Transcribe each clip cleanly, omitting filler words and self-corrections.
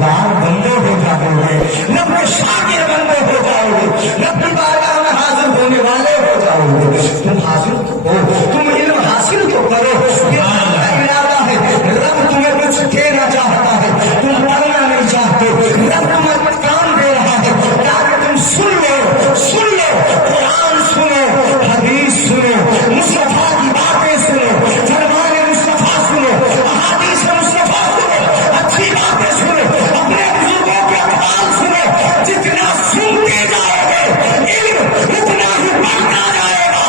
गुजार बंदे हो जाओगे, रब के शागिर बंदे हो जाओगे, रब की बारगाह में हाजिर होने वाले हो जाओगे। तुम हाजिर तो हो, तुम इल्म हासिल तो करो, इरादा है रब तुम्हें कुछ देना चाहता है, तुम पढ़ना नहीं चाहते, रब तुम्हें काम दे रहा है ताकि तुम सुन लो कुरान सुनो, हदीस सुनो, मुस्तफा की बातें सुनो, फरमान मुस्तफा सुनो, हदीस मुस्तफा सुनो, अच्छी बातें सुनो, अपने बुजुर्गों के अक़वाल सुनो। जितना सुनते जाओगे इल्म उतना ही बढ़ता जाएगा,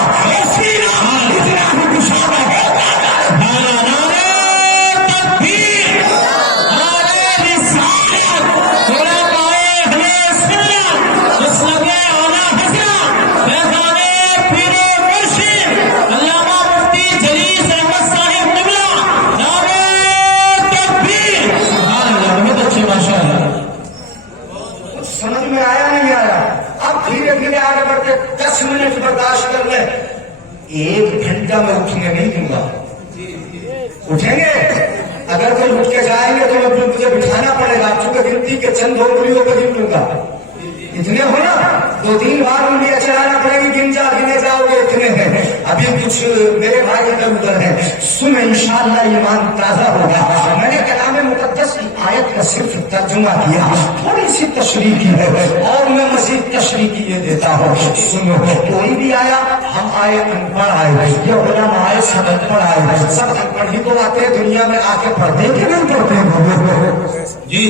सीना उतना ही कुशादा होता जाएगा। समझ में आया नहीं आया? अब धीरे धीरे आगे बढ़ते 10 मिनट बर्दाश्त कर ले, 1 घंटा में उठने नहीं दूंगा। उठेंगे? अगर कोई उठ के जाएंगे तो मुझे बिठाना पड़ेगा, चूंकि गिनती के चंद उंगलियों को गिन लूंगा। इतने हो ना, 2-3 बार उंगलियां चलाना पड़ेगी, गिने जाओगे इतने हैं। अभी कुछ मेरे भाई इधर उधर है, सुन इंशाअल्लाह ईमान ताजा होगा। मैंने कलाम मुकद्दस की आयत का सिर्फ तर्जुमा किया, थोड़ी सी तशरीह की है और मैं मजीद तशरीह किए देता हूँ। सुनो, कोई भी आया, हम आए अनपढ़ आए, ये उलमा आए सब अनपढ़ आए, सब अनपढ़ ही तो आते हैं दुनिया में, आके पढ़ते कि नहीं पढ़ते? जी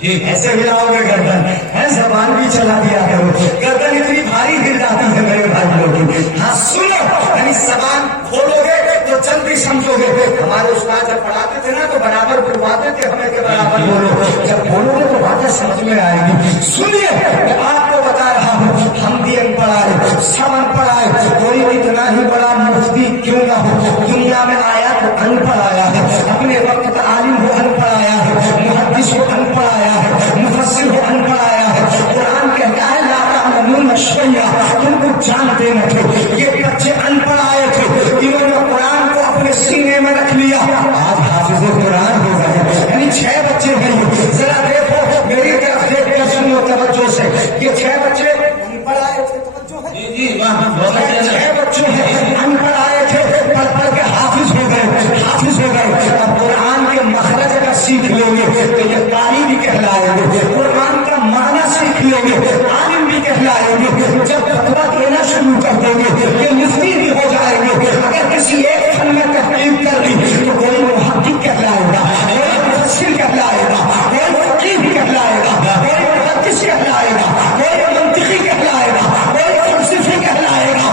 जी ऐसे हिलाओगे गर्दन है, जबान भी चला दिया करो, गर्दन इतनी भारी हिल जाती है मेरे भाई लोग। हाँ सुनो, यानी जबान खोलोगे तो जल्दी समझोगे। हमारे उस्ताद जब पढ़ाते थे ना तो बराबर बुलवाते थे हमें के बराबर बोलो, जब बोलोगे तो बातें समझ में आएगी। सुनिए, मैं आपको बता रहा हूँ, हम भी अनपढ़ आए, सब अनपढ़ आए, कोई कितना ही बड़ा मुफ्ती क्यों ना हो, दुनिया में आया तो अनपढ़ आया है, अपने वक्त का आलिम हो अनपढ़ आया है, मुहद्दिस हो अनपढ़ आया है, मुफस्सिर हो अनपढ़ आया है। कुरान कहता है ला तअलमून शैया, तुम कुछ जानते न थे। ये बच्चे अनपढ़ आए थे, इन्होंने कुरान को अपने सीने में रख लिया, आज हाफिज़ कुरान हो गए। यानी 6 बच्चे हैं, जरा देखो मेरी तरफ देख के सुनो तवज्जो से, ये 6 बच्चे अनपढ़ आए थे, तवज्जो है जी 6 बच्चे हैं अनपढ़ आए थे, पढ़ के हाफिज हो गए। अब कुरान के मखरज का सीख लोगे तो ये कारी भी कहलाएंगे, कुरान का माना सीख लोगे आलिम भी कहलाएंगे। जब फतवा देना शुरू कर दोगे ये मुफ्ती भी हो जाएंगे। अगर किसी एक फन में तहकीक कर ली तो कोई मुहद्दिस कहलाएगा, कोई मुफस्सिर कहलाएगा, कोई फकीह कहलाएगा, कोई मुहद्दिस कहलाएगा, कोई मंतिकी कहलाएगा, कोई फलसफी कहलाएगा।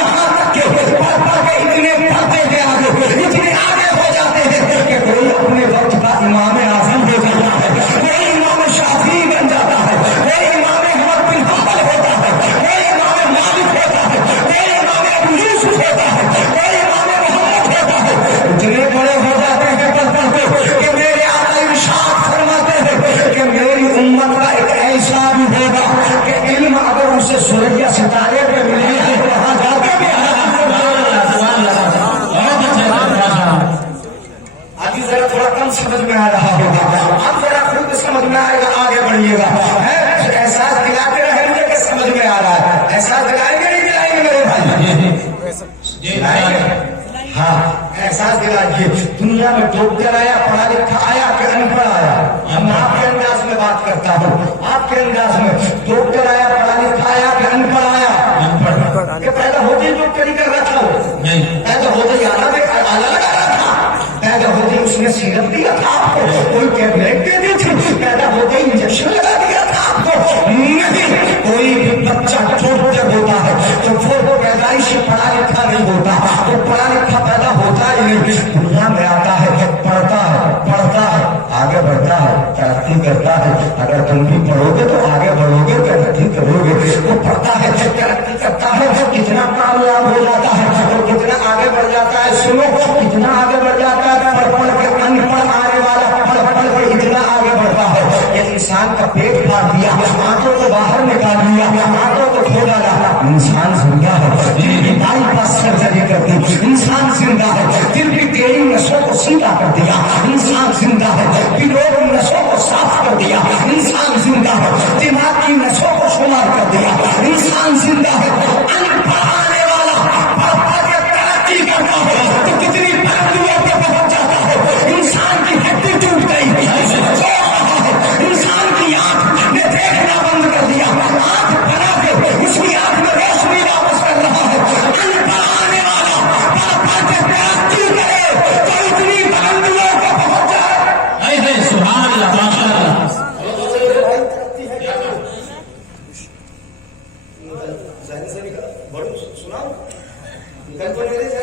यहाँ तक के पढ़ के इतने पढ़ते गए आगे, इतने आगे हो जाते हैं कि कोई अपने वक्त का इमाम आज़म हो जाता है, कोई इमाम शाफी बन जाता है, कोई इमाम अहमद बिन हंबल होता है, कोई इमाम मालिक होता है, कोई इमाम अबू यूसुफ होता है, कोई इमाम मोहम्मद होता है। इतने बड़े हो जाते हैं पढ़ते कि मेरे आका इरशाद फरमाते हैं कि मेरी उम्मत का एक ऐसा भी होगा कि इल्म अगर उसे सूरज या सितारे पे मिले तो वहां जाके भी अभी जरा थोड़ा कम समझ में आ रहा होगा, अब जरा खुद समझ में आएगा, आगे बढ़िएगा। एहसास दिलाते रहेंगे कि समझ में आ रहा है, एहसास दिलाएंगे नहीं दिलाएंगे मेरे भाई? दिलाएंगे। हाँ एहसास दिलाइए। दुनिया में डॉक्टर आया, पढ़ा लिखा आया कि अनपढ़ आया? हम आपके अंदाज में बात करता हूँ, आपके अंदाज में डॉक्टर आया, पढ़ा लिखा आया कि अनपढ़ आया? अनपढ़। ये पैदा होते ही डॉक्टरी कर रहा था, पैदा होते ही आला लगा रहा था, पैदा होते ही उसने सीरप दिया था आपको, कोई टैबलेट दे दी थी, पैदा होते ही इंजेक्शन लगा दिया था आपको? नहीं, कोई भी बच्चा छोटे होता है तो वो पैदाइश से पढ़ा लिखा नहीं होता, तो पढ़ा लिखा पैदा होता ही नहीं, दुनिया में आता है, पढ़ता है, आगे बढ़ता है, तरक्की करता है। अगर तुम भी पढ़ोगे तो आगे बढ़ोगे, तरक्की करोगे। वो पढ़ता है, तरक्की करता है, कितना कामयाब हो जाता है और कितना आगे बढ़ जाता है। सुनो, कितना आगे बढ़ जाता है, पढ़ के अनपढ़ आने वाला पढ़ के इतना आगे बढ़ता है कि इंसान का पेट फाड़ दिया, आंखों को बाहर निकाल दिया, आंखों को खो डाला, इंसान जिंदा है। दिल की बाईपास सर्जरी कर दी, इंसान जिंदा है। दिल की टेढ़ी नसों को सीधा कर दिया, इंसान जिंदा है।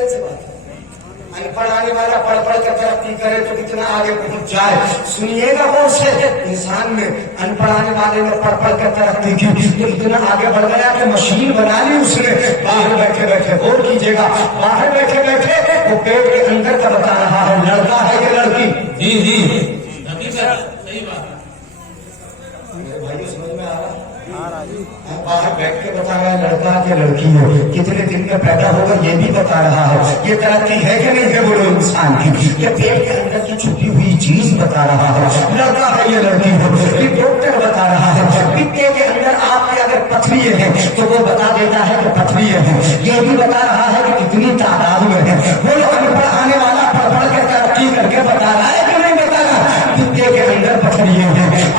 कैसे बात है? अनपढ़ आने वाला पढ़ पढ़ कर तरक्की करे तो कितना आगे पहुंच जाए। सुनिएगा कौन से इंसान में अनपढ़ आने वाले ने पढ़ पढ़ कर तरक्की की तो इतना आगे बढ़ गया कि मशीन बना ली उसने। बाहर बैठे बैठे गौर कीजिएगा, बाहर बैठे बैठे वो पेट के अंदर का बता रहा है लड़का है कि लड़की। जी जी सही बात मेरे भाइयों समझ में आ रहा? बाहर बैठ के बता रहा है लड़का के लड़की है, कितने दिन में पैदा होगा ये भी बता रहा है। ये तरक्की है कि नहीं है बोलो इंसान की? ये पेट के अंदर की छुपी हुई चीज बता रहा है लड़का है ये लड़की है। ये डॉक्टर बता रहा है पित्ते के अंदर आपके अगर पथरी है तो वो बता देता है कि पथरी है। ये भी बता रहा है कि कितनी तादाद में है। वो अनपढ़ आने वाला पढ़ पढ़ के तरक्की करके बता रहा है कि नहीं बता रहा? पित्ते के अंदर पथरी है,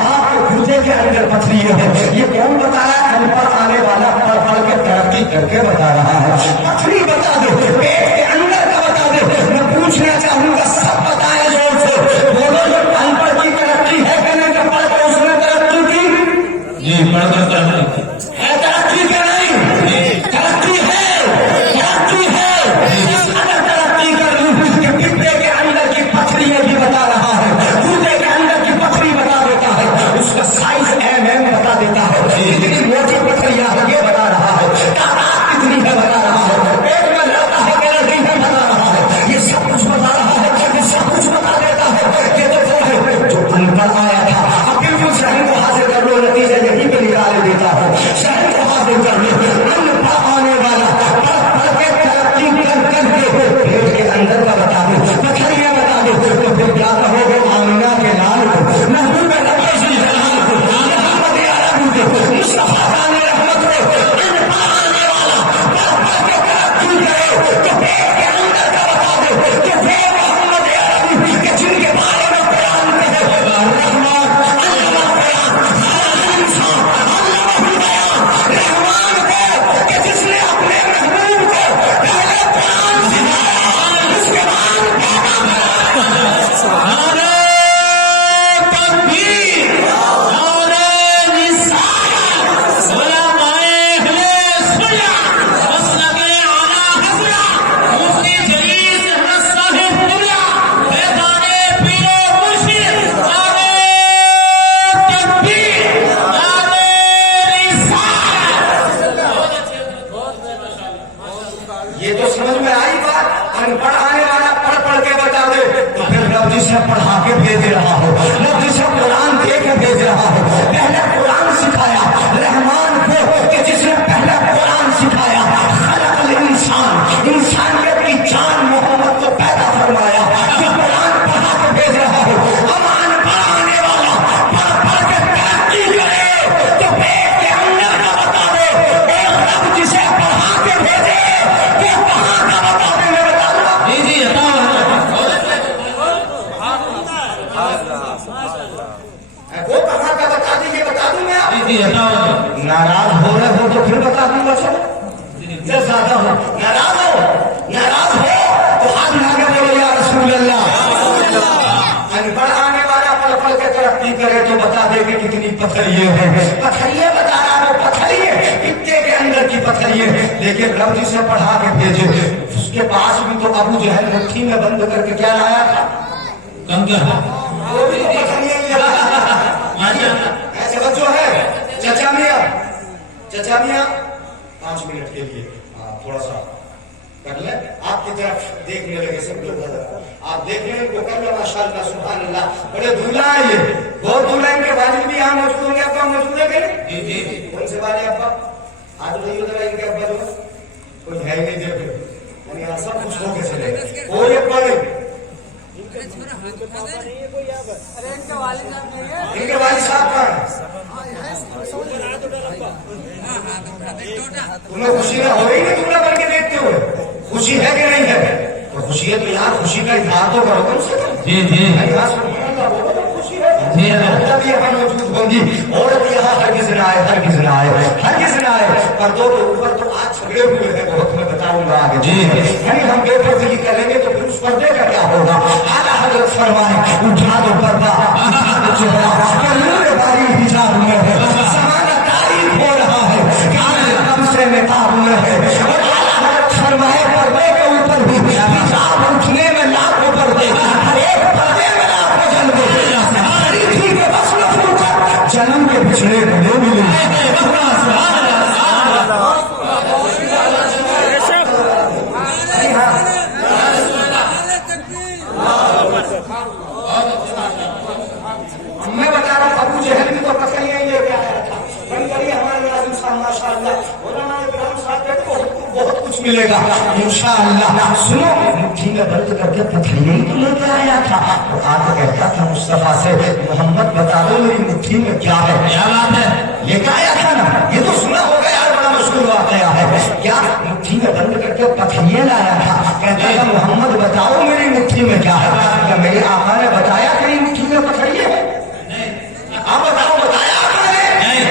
आपके गुर्दे के अंदर पथरी है। ये कौन बता रहा है? अनपढ़ आने वाला पढ़ पढ़ के तरक्की करके बता रहा है। पथरी बता दो, पेट के अंदर का बता दो। मैं पूछना चाहूंगा सब बताए जोर से बोलो जो अनपढ़ की तरक्की है कि नहीं? पढ़ के उसने तरक्की की जी पढ़कर तरक्की है, तरक्की के नहीं तरक्की है, तरक्की है। अगर तरक्की कर लूं कि पित्ते के अंदर की पथरी भी बता रहा है, गुर्दे के अंदर की पथरी बता देता है, उसका साइज mm बता देता है, कितनी मोटी पथरियां है ये बता रहा है, तादाद कितनी है बता रहा है, पेट में लड़का है कि लड़की है बता रहा है। ये सब कुछ बता रहा है, ये सब कुछ बता देता है। ये तो वो है जो अनपढ़ आया था। अब बिल्कुल शहर को हासिल कर लो, नतीजा यही पे निकाल देता है। शहर को हासिल कर लो, अनपढ़ आने वाला पढ़ पढ़ के तरक्की कर करके पेट के अंदर का बता दो, पथरियां बता दो, तो फिर क्या कहोगे आमिना के लाल को, महबूब नबी लाल को, मोहम्मद अरब को, मुस्तफा खाने रहमत को, अनपढ़ आने वाला पढ़ पढ़ के तरक्की करे तो पेट के अंदर का बता दो कि वे मोहम्मद अरब के जिनके बारे में बयान करे रहमान अल्लाह बयान इंसान अल्लाह बयान रहमान को कि जिसने अपने महबूब को पहले बयान सिखाया उसके बाद नारे तकबीर नारे निसात उलमाए अहले सुन्नत मसलके आला हज़रत मुफ्ती जलील अहमद साहिब दुनिया बेदाने पीरो मुर्शिद नारे तकबीर नारे निसात। ये तो समझ में आई बात। अनपढ़ आने वाला पढ़ पढ़ के बता दे तो फिर रब जी से पढ़ा के भेज रहा हो, रब जी से कुरान दे के भेज रहा हो। पहले कुरान सिखाया रहमान को कि जिसने पहले कुरान सिखाया खलक़ल इंसान, इंसानियत की जान मोहम्मद को पैदा फरमाया। ये कुरान पढ़ा के भेज रहा हो। अब अनपढ़ आने वाला पढ़ पढ़ के तरक्की करे तो पेट के अंदर का बता दे और रब जिसे पढ़ा के भेजे वो कहाँ का बता दे। मैं बता दूंगा जी जी वो कहाँ का बता दीजिए, बता दूं मैं आपको। जी नाराज हो रहे हो तो फिर बता दूंगा सर। जब ज्यादा हो नाराज हो तो हाथ आगे बोलो या रसूल अल्लाह। अनपढ़ आने वाला पढ़ पढ़ के तरक्की करे तो बता दे कि कितनी पथरिये है। पथरिये बता रहा है, पथरिये पित्ते के अंदर की पथरिये। लेकिन रब जी से पढ़ा के भेजे, उसके पास भी तो अबू जहल मुट्ठी में बंद करके क्या लाया था? कंगा वो भी तो पथरिये ही लाया। ऐसे बच्चों है चचा मियाँ 5 मिनट के लिए थोड़ा सा कर ले, आपकी तरफ देखने लगे सब लोग। आप देख लें इनको कर लो माशाअल्लाह सुभान अल्लाह। बड़े दूल्हा है ये, बहुत दूल्हा। इनके वालिद भी यहाँ मौजूद होंगे। अब्बा मौजूद है जी जी कौन से वाले अब्बा? आज बताइए जरा इनके अब्बा जो कोई है ही नहीं। देखो यहाँ सब कुछ हो के चले कोई अब्बा नहीं। इनके वालिद साहब कहाँ है? तुम्हें खुशी ना हो ही नहीं दूल्हा बन के देखते हो? खुशी है कि नहीं है? तो खुशी है तो यार खुशी का इजहार तो करो कम से कम। जी जी खुशी है जब यहाँ मौजूद होंगी। औरत यहाँ हरगिज़ ना आए, हरगिज़ ना आए, हरगिज़ ना आए। पर्दों के ऊपर तो आज छगड़े हुए हैं बहुत, मैं बताऊंगा आगे। जी यानी हम बेपर्दगी करेंगे तो फिर उस पर्दे का क्या होगा? आला हजरत फरमाए उठा दो पर्दा, उठा दो चेहरा, नूर वाली हिजाब में है, ज़माना तारीफ हो रहा है, कान कब्ज़े में ताब में है। और आला हजरत फरमाए पर्दे के ऊपर भी پوچھ ملے گا انشاءاللہ. سنو مٹھی میں بند کر کے پتھریاں ہی تو لے کے آیا تھا. تو آج کہتا تھا مصطفیٰ سے محمد بتا دو میری مٹھی میں کیا ہے. کیا بات ہے؟ لے کے آیا تھا نا, یہ تو سنا ہوگا یار, بڑا مشکل واقعہ ہے. کیا مٹھی میں بند کر کے پتھریاں لایا تھا. کہتا تھا محمد بتاؤ میری مٹھی میں کیا ہے. کیا میرے آقا نے بتایا میری مٹھی میں پتھریاں ہے؟ آپ بتاؤ, بتایا آقا نے؟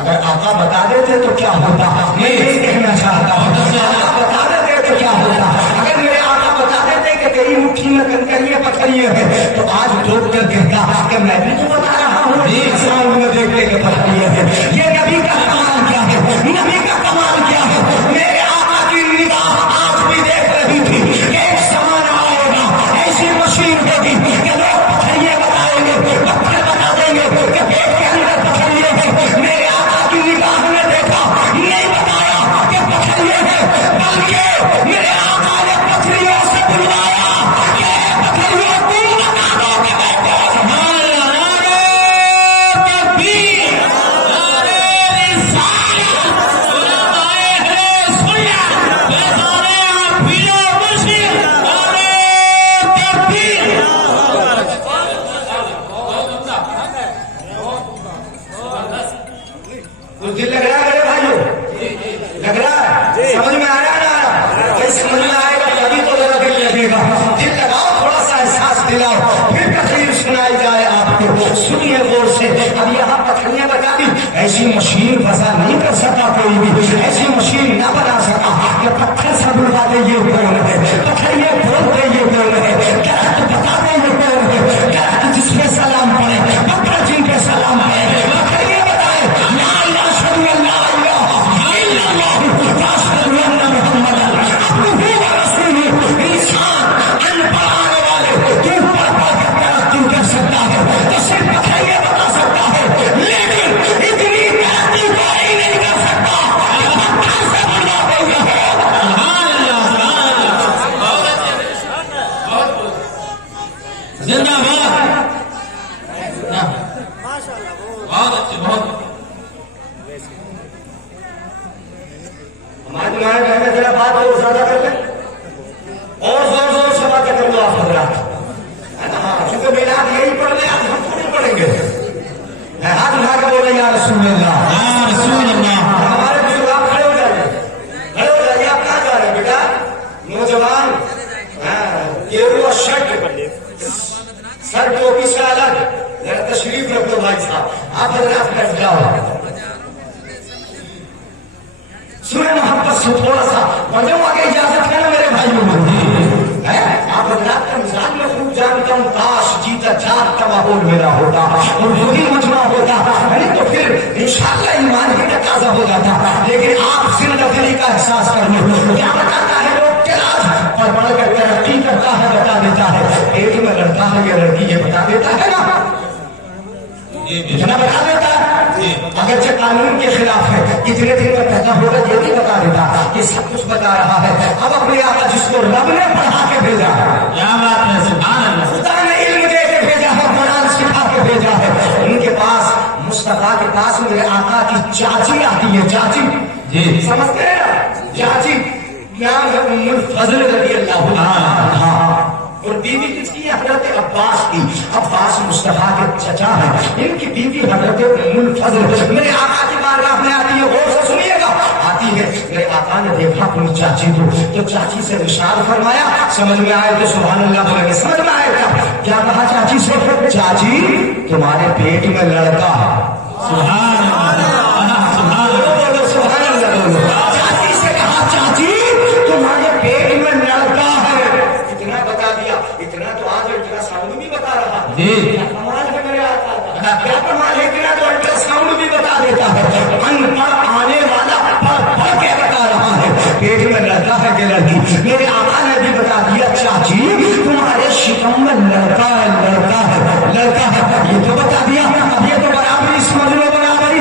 اگر آقا بتا دیتے تو کیا ہوتا. میں یہی کہنا چاہتا ہوں, آقا بتا دیتے تو کیا ہوتا. اگر میرے آقا بتا دیتے کہ تیری مٹھی میں کنکریاں پتھریاں ہیں تو آج ٹوک کر کہتا کہ میں بھی تو بتا رہا ہوں اسلام میں دیکھنے کے پتھریاں ہیں. یہ نبی کا کمال کیا ہے, نبی کا کمال کیا ہے. میرے آقا کی نگاہ آج بھی دیکھ رہی تھی کہ ایک زمانہ آئے گا, ایسی مشین ہوگی کہ لوگ پتھریاں بتائیں گے, پتھر بتا دیں گے کہ پیٹ کے اندر پتھریاں ہیں. میرے آقا کی نگاہ نے دیکھا, نہیں بتایا کہ پتھریاں ہیں, بلکہ میرے آقا نے پتھریوں سے بلوایا کہ پتھریوں تم بتا دو کہ میں کون ہوں. کچھ دل لگ رہا ہے میرے بھائیوں, لگ رہا ہے, سمجھ میں آیا نا. یہ سمجھ میں آئے گا تبھی تو ذرا دل لگے گا. دل لگاؤ, تھوڑا سا احساس دلاؤ, پھر تقریر سنائی جائے آپ کو. سنیے غور سے. اب یہاں پتھریاں بتا دی, ایسی مشین وضع نہیں کر سکا کوئی بھی, ایسی مشین نہ بنا سکا کہ پتھر سے بلوا دے یہ کون ہے, پتھریاں بول دے یہ کون ہے, درخت بتا دے یہ کون ہے, درخت جس پہ سلام پڑے, پتھر جن پہ سلام پڑے, پتھریاں بتائے لا الہ الا اللہ الا اللہ واشهد ان محمدا عبدہ ورسولہ. انسان ان پڑھانے والے تو پڑھ پڑھ کے ترقی کر سکتا ہے, تو صرف پتھریاں بتا سکتا ہے, لیکن اتنی ترقی کوئی نہیں کر سکتا. پتھر سے بلوا دے گا. زندہ باد. بہت اچھے, بہت. ہمارے تمہارے گھر میں ذرا بات اور زیادہ کر لیں, اور زور زور سے باتیں کر لو آپ حضرات, ہے نا. ہاں, کیونکہ میلاد یہی پڑھ لیں, آج ہم تھوڑی پڑھیں گے. ہاتھ اٹھا کے بولے یا رسول اللہ, یا رسول اللہ. ہمارے بزرگ آپ کھڑے ہو جائیے, کھڑے ہو جائیے. آپ کہاں جا رہے ہیں بیٹا؟ نوجوان, گیروا شرٹ, سر ٹوپی سے الگ, ذرا تشریف رکھ دو بھائی صاحب. آپ حضرات بیٹھ جاؤ. سنیں محبت سے تھوڑا سا وجہ آگے اجازت ہے نا میرے بھائیوں. آپ حضرات کا مثال میں خوب جانتا ہوں, کاش جیتا جاگتا ماحول میرا ہوتا اور وہی مجمع ہوتا, نہیں تو پھر انشاءاللہ ایمان ہی تقاضا ہو جاتا. لیکن آپ زندہ دلی کا احساس کر لو, کیا بتاتا ہے لوگ کے راج پر بڑھ کر ترقی کرتا ہے, بتا دیتا ہے پیٹ میں لڑکا ہے یا لڑکی, یہ بتا دیتا ہے نا, اتنا بتا دیتا ہے. اگرچہ قانون کے خلاف ہے, کتنے دن میں پیدا ہوگا یہ بھی بتا دیتا, یہ سب کچھ بتا رہا ہے. اب اپنے آقا جس کو رب نے پڑھا کے بھیجا ہے, کیا بات ہے, سبحان اللہ. خدا نے علم دے کے بھیجا ہے, قرآن سکھا کے بھیجا ہے. ان کے پاس, مصطفیٰ کے پاس میرے آقا کی چاچی آتی ہے, چاچی, جی سمجھتے ہیں نا, چاچی نام ہے ام الفضل رضی اللہ عنہا. اور بیوی کس کی ہے؟ حضرت عباس کی. عباس مصطفیٰ کے چچا ہے, ان کی بیوی حضرت ام الفضل میرے آقا کی بارگاہ میں آتی ہے. غور سے سنیے گا, آتی ہے. میرے آقا نے دیکھا اپنی چاچی کو, تو چاچی سے ارشاد فرمایا, سمجھ میں آئے تو سبحان اللہ بولیں گے, سمجھ میں آئے گا. کیا کہا چاچی سے؟ چاچی تمہارے پیٹ میں لڑکا ہے. سبحان اللہ, سبحان اللہ. سبحان اللہ بولو. چاچی سے کہا, چاچی تمہارے پیٹ میں لڑکا ہے. اتنا بتا دیا, اتنا تو آج الٹرا ساؤنڈ بھی بتا رہا. جی, کمال ہے میرے آقا کا, کیا کمال ہے, اتنا تو الٹرا ساؤنڈ بھی بتا دیتا ہے. ان پڑھ آنے والا پڑھ پڑھ کے بتا رہا ہے پیٹ میں لڑکا ہے کہ لڑکی. میرے آقا نے بھی بتا دیا, چاچی تمہارے شکم میں لڑکا ہے, لڑکا ہے, لڑکا ہے. یہ تو بتا دیا. اب یہ تو برابری سمجھ لو, برابری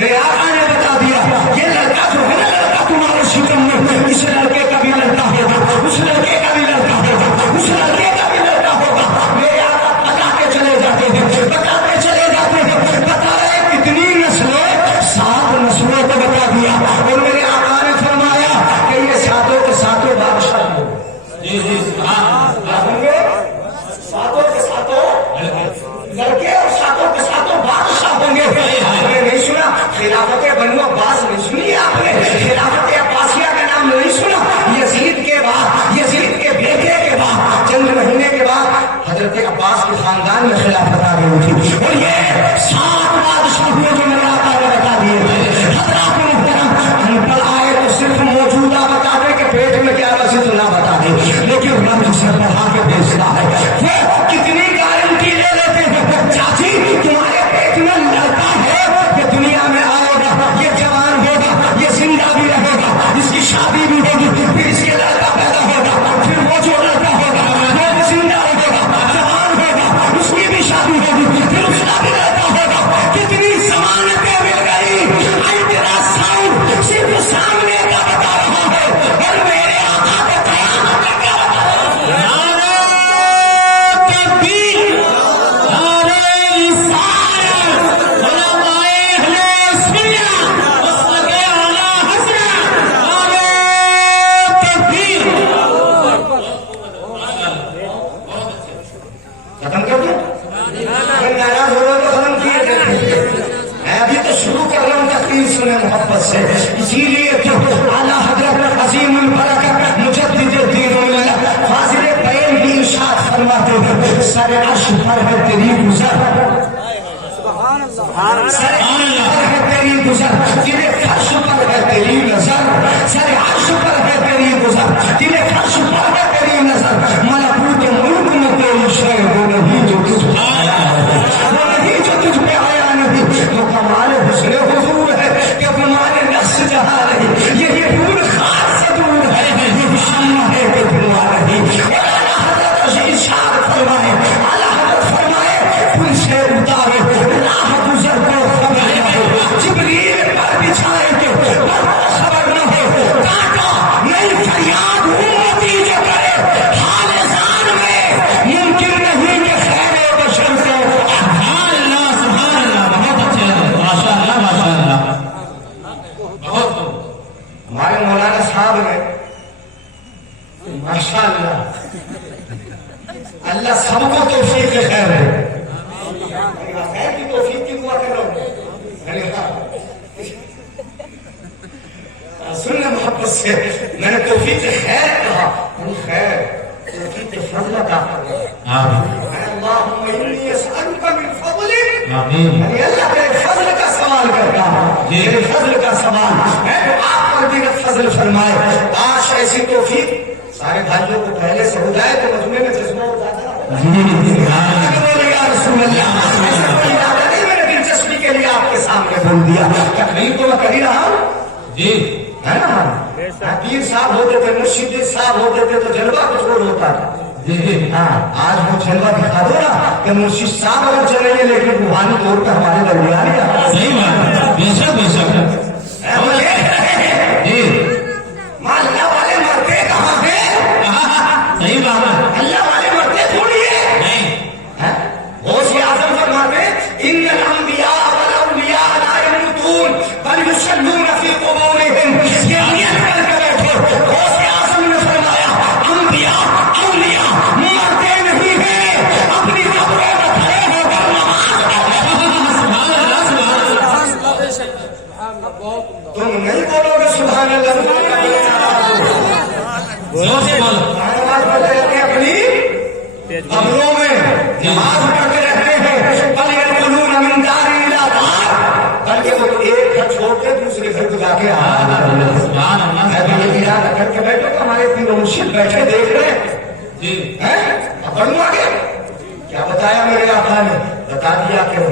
میرے آقا نے بتا دیا یہ لڑکا جو ہے نا لڑکا تمہارے شکم میں اس لڑکے کا بھی لڑکا ہوگا اس لڑکے کا بھی لڑکا ہوگا اس لڑکے کا بھی لڑکا ہوگا میرے آقا بتا کے چلے جاتے ہیں بتاتے چلے جاتے ہیں بتا رہے کتنی نسلیں 7 نسلوں کو بتا دیا اور میرے آقا نے فرمایا کہ یہ ساتوں کے ساتوں بادشاہ ہوں گے ساتوں کے ساتوں لڑکے اور ساتوں کے ساتوں بادشاہ ہوں گے آپ نے نہیں سنا خلافت بنو عباس نہیں سنی آپ نے خلافت عباسیہ کا نام نہیں سنا یزید کے بعد یزید کے بیٹے کے بعد چند مہینے کے بعد حضرت عباس کے خاندان میں خلافت آ گئی تھی اور یہ 7 بادشاہ ہوئے جو میرے آقا نے بتا دیے حضرات محترم ہم پر آئے تو صرف موجودہ بتا دے کہ پیٹ میں کیا بسی تو نہ بتا دے لیکن رب سے پڑھا کے بھیجتا ہے وہ کتنی گارنٹی لے لیتے ہیں چاچی تمہارے پیٹ میں لڑکا ہے کہ دنیا میں آئے گا یہ جوان ہوگا یہ زندہ بھی رہے گا اس کی شادی بھی ہوگی پھر اس کے لڑکا پیدا ہوگا پھر وہ جو لڑکا ہوگا وہ بھی زندہ ہوگا جوان ہوگا اس کی بھی شادی ہوگی پھر اس کا بھی لڑکا ہوگا کتنی ضمانتیں مل گئی تیرا ساؤنڈ صرف سامنے کا بتا رہا ہے اور میرے آقا کے قیامت کا کیا بتا رہا ہے ختم کر دوں ناراض ہو رہے تو ختم کیے دیتے میں ابھی تو شروع کر رہا ہوں تقریر سنے محبت سے اسی لیے کہ اعلیٰ حضرت عظیم البرکت مجدد الدین الملت فاضل بیان بھی ارشاد فرماتے ہیں سر عرش پر ہے تیری گزر سر عرش پر ہے تیری گزر تیرے فرش پر ہے تیری نظر سر عرش پر ہے تیری گزر تیرے فرش پر ہے تیری نظر ملکوت ملک میں کوئی شے وہ نہیں جو تجھ پہ آیا ہے وہ نہیں جو تجھ پہ آیا نہیں تو کمال حسن حضور ہے کہ کمال نقص جہاں نہیں یہی دور خاص سے دور ہے یہ شمع ہے کہ دھواں نہیں اور اعلیٰ حضرت ارشاد فرمائے اعلیٰ حضرت فرمائے پھر سے اتارے راہ گزر کو خبر نہ ہو جبریل پر بچھائے تو خبر نہ ہو کاٹا نہیں فریاد امتی جو کرے حال زان میں ممکن نہیں کہ خیر بشر سے سبحان اللہ بہت اچھے ماشاء اللہ بہت ہمارے مولانا صاحب نے ماشاء اللہ اللہ سب کو توفیق خیر ہے خیر کی توفیق کی دعا کرو سننا محبت سے میں نے توفیق خیر کہا خیر توفیق فضل کا اللہم انی اسألک من فضلک اللہ تیرے فضل کا سوال کرتا ہوں تیرے فضل کا سوال ہے آپ پر بھی فضل فرمائے کاش ایسی توفیق سارے بھائیوں کو پہلے سے ہو جائے تو مجمع میں جذبہ ہو جاتا یا رسول اللہ ایسا کوئی ارادہ نہیں میں نے دلچسپی کے لیے آپ کے سامنے بول دیا تقریر تو میں کر ہی رہا ہوں جی ہے نا پیر صاحب ہوتے تھے مرشد صاحب ہوتے تھے تو جلوہ کچھ اور ہوتا تھا ہاں آج وہ جلوہ دکھا دو نا کہ مرشد صاحب اگر چلیں گے لیکن روحانی طور پہ ہمارے درمیان ہی صحیح بات ہے بے شک جی اللہ والے مرتے کہاں ہیں صحیح بات ہے اللہ والے مرتے تھوڑی ہے نہیں غوث اعظم فرماتے ان الانبیاء والاولیاء لا يموتون بل يصلون في قبورهم یہ نیت کر کے بیٹھو غوث اعظم نے فرمایا انبیاء اولیاء مرتے نہیں ہیں اپنی قبروں میں کھڑے ہو کر نماز تم نہیں بولو گے سبحان اللہ اپنی قبروں میں نماز پڑھتے رہتے ہیں بل ينقلون من دار الى دار بلکہ وہ ایک گھر چھوڑ کے دوسرے گھر کو جا کے سبحان اللہ میں تو یہ ارادہ کر کے بیٹھو کہ ہمارے پیر و مرشد بیٹھے دیکھ رہے جی ہیں پڑھوں آگے کیا بتایا میرے آقا نے بتا دیا کہ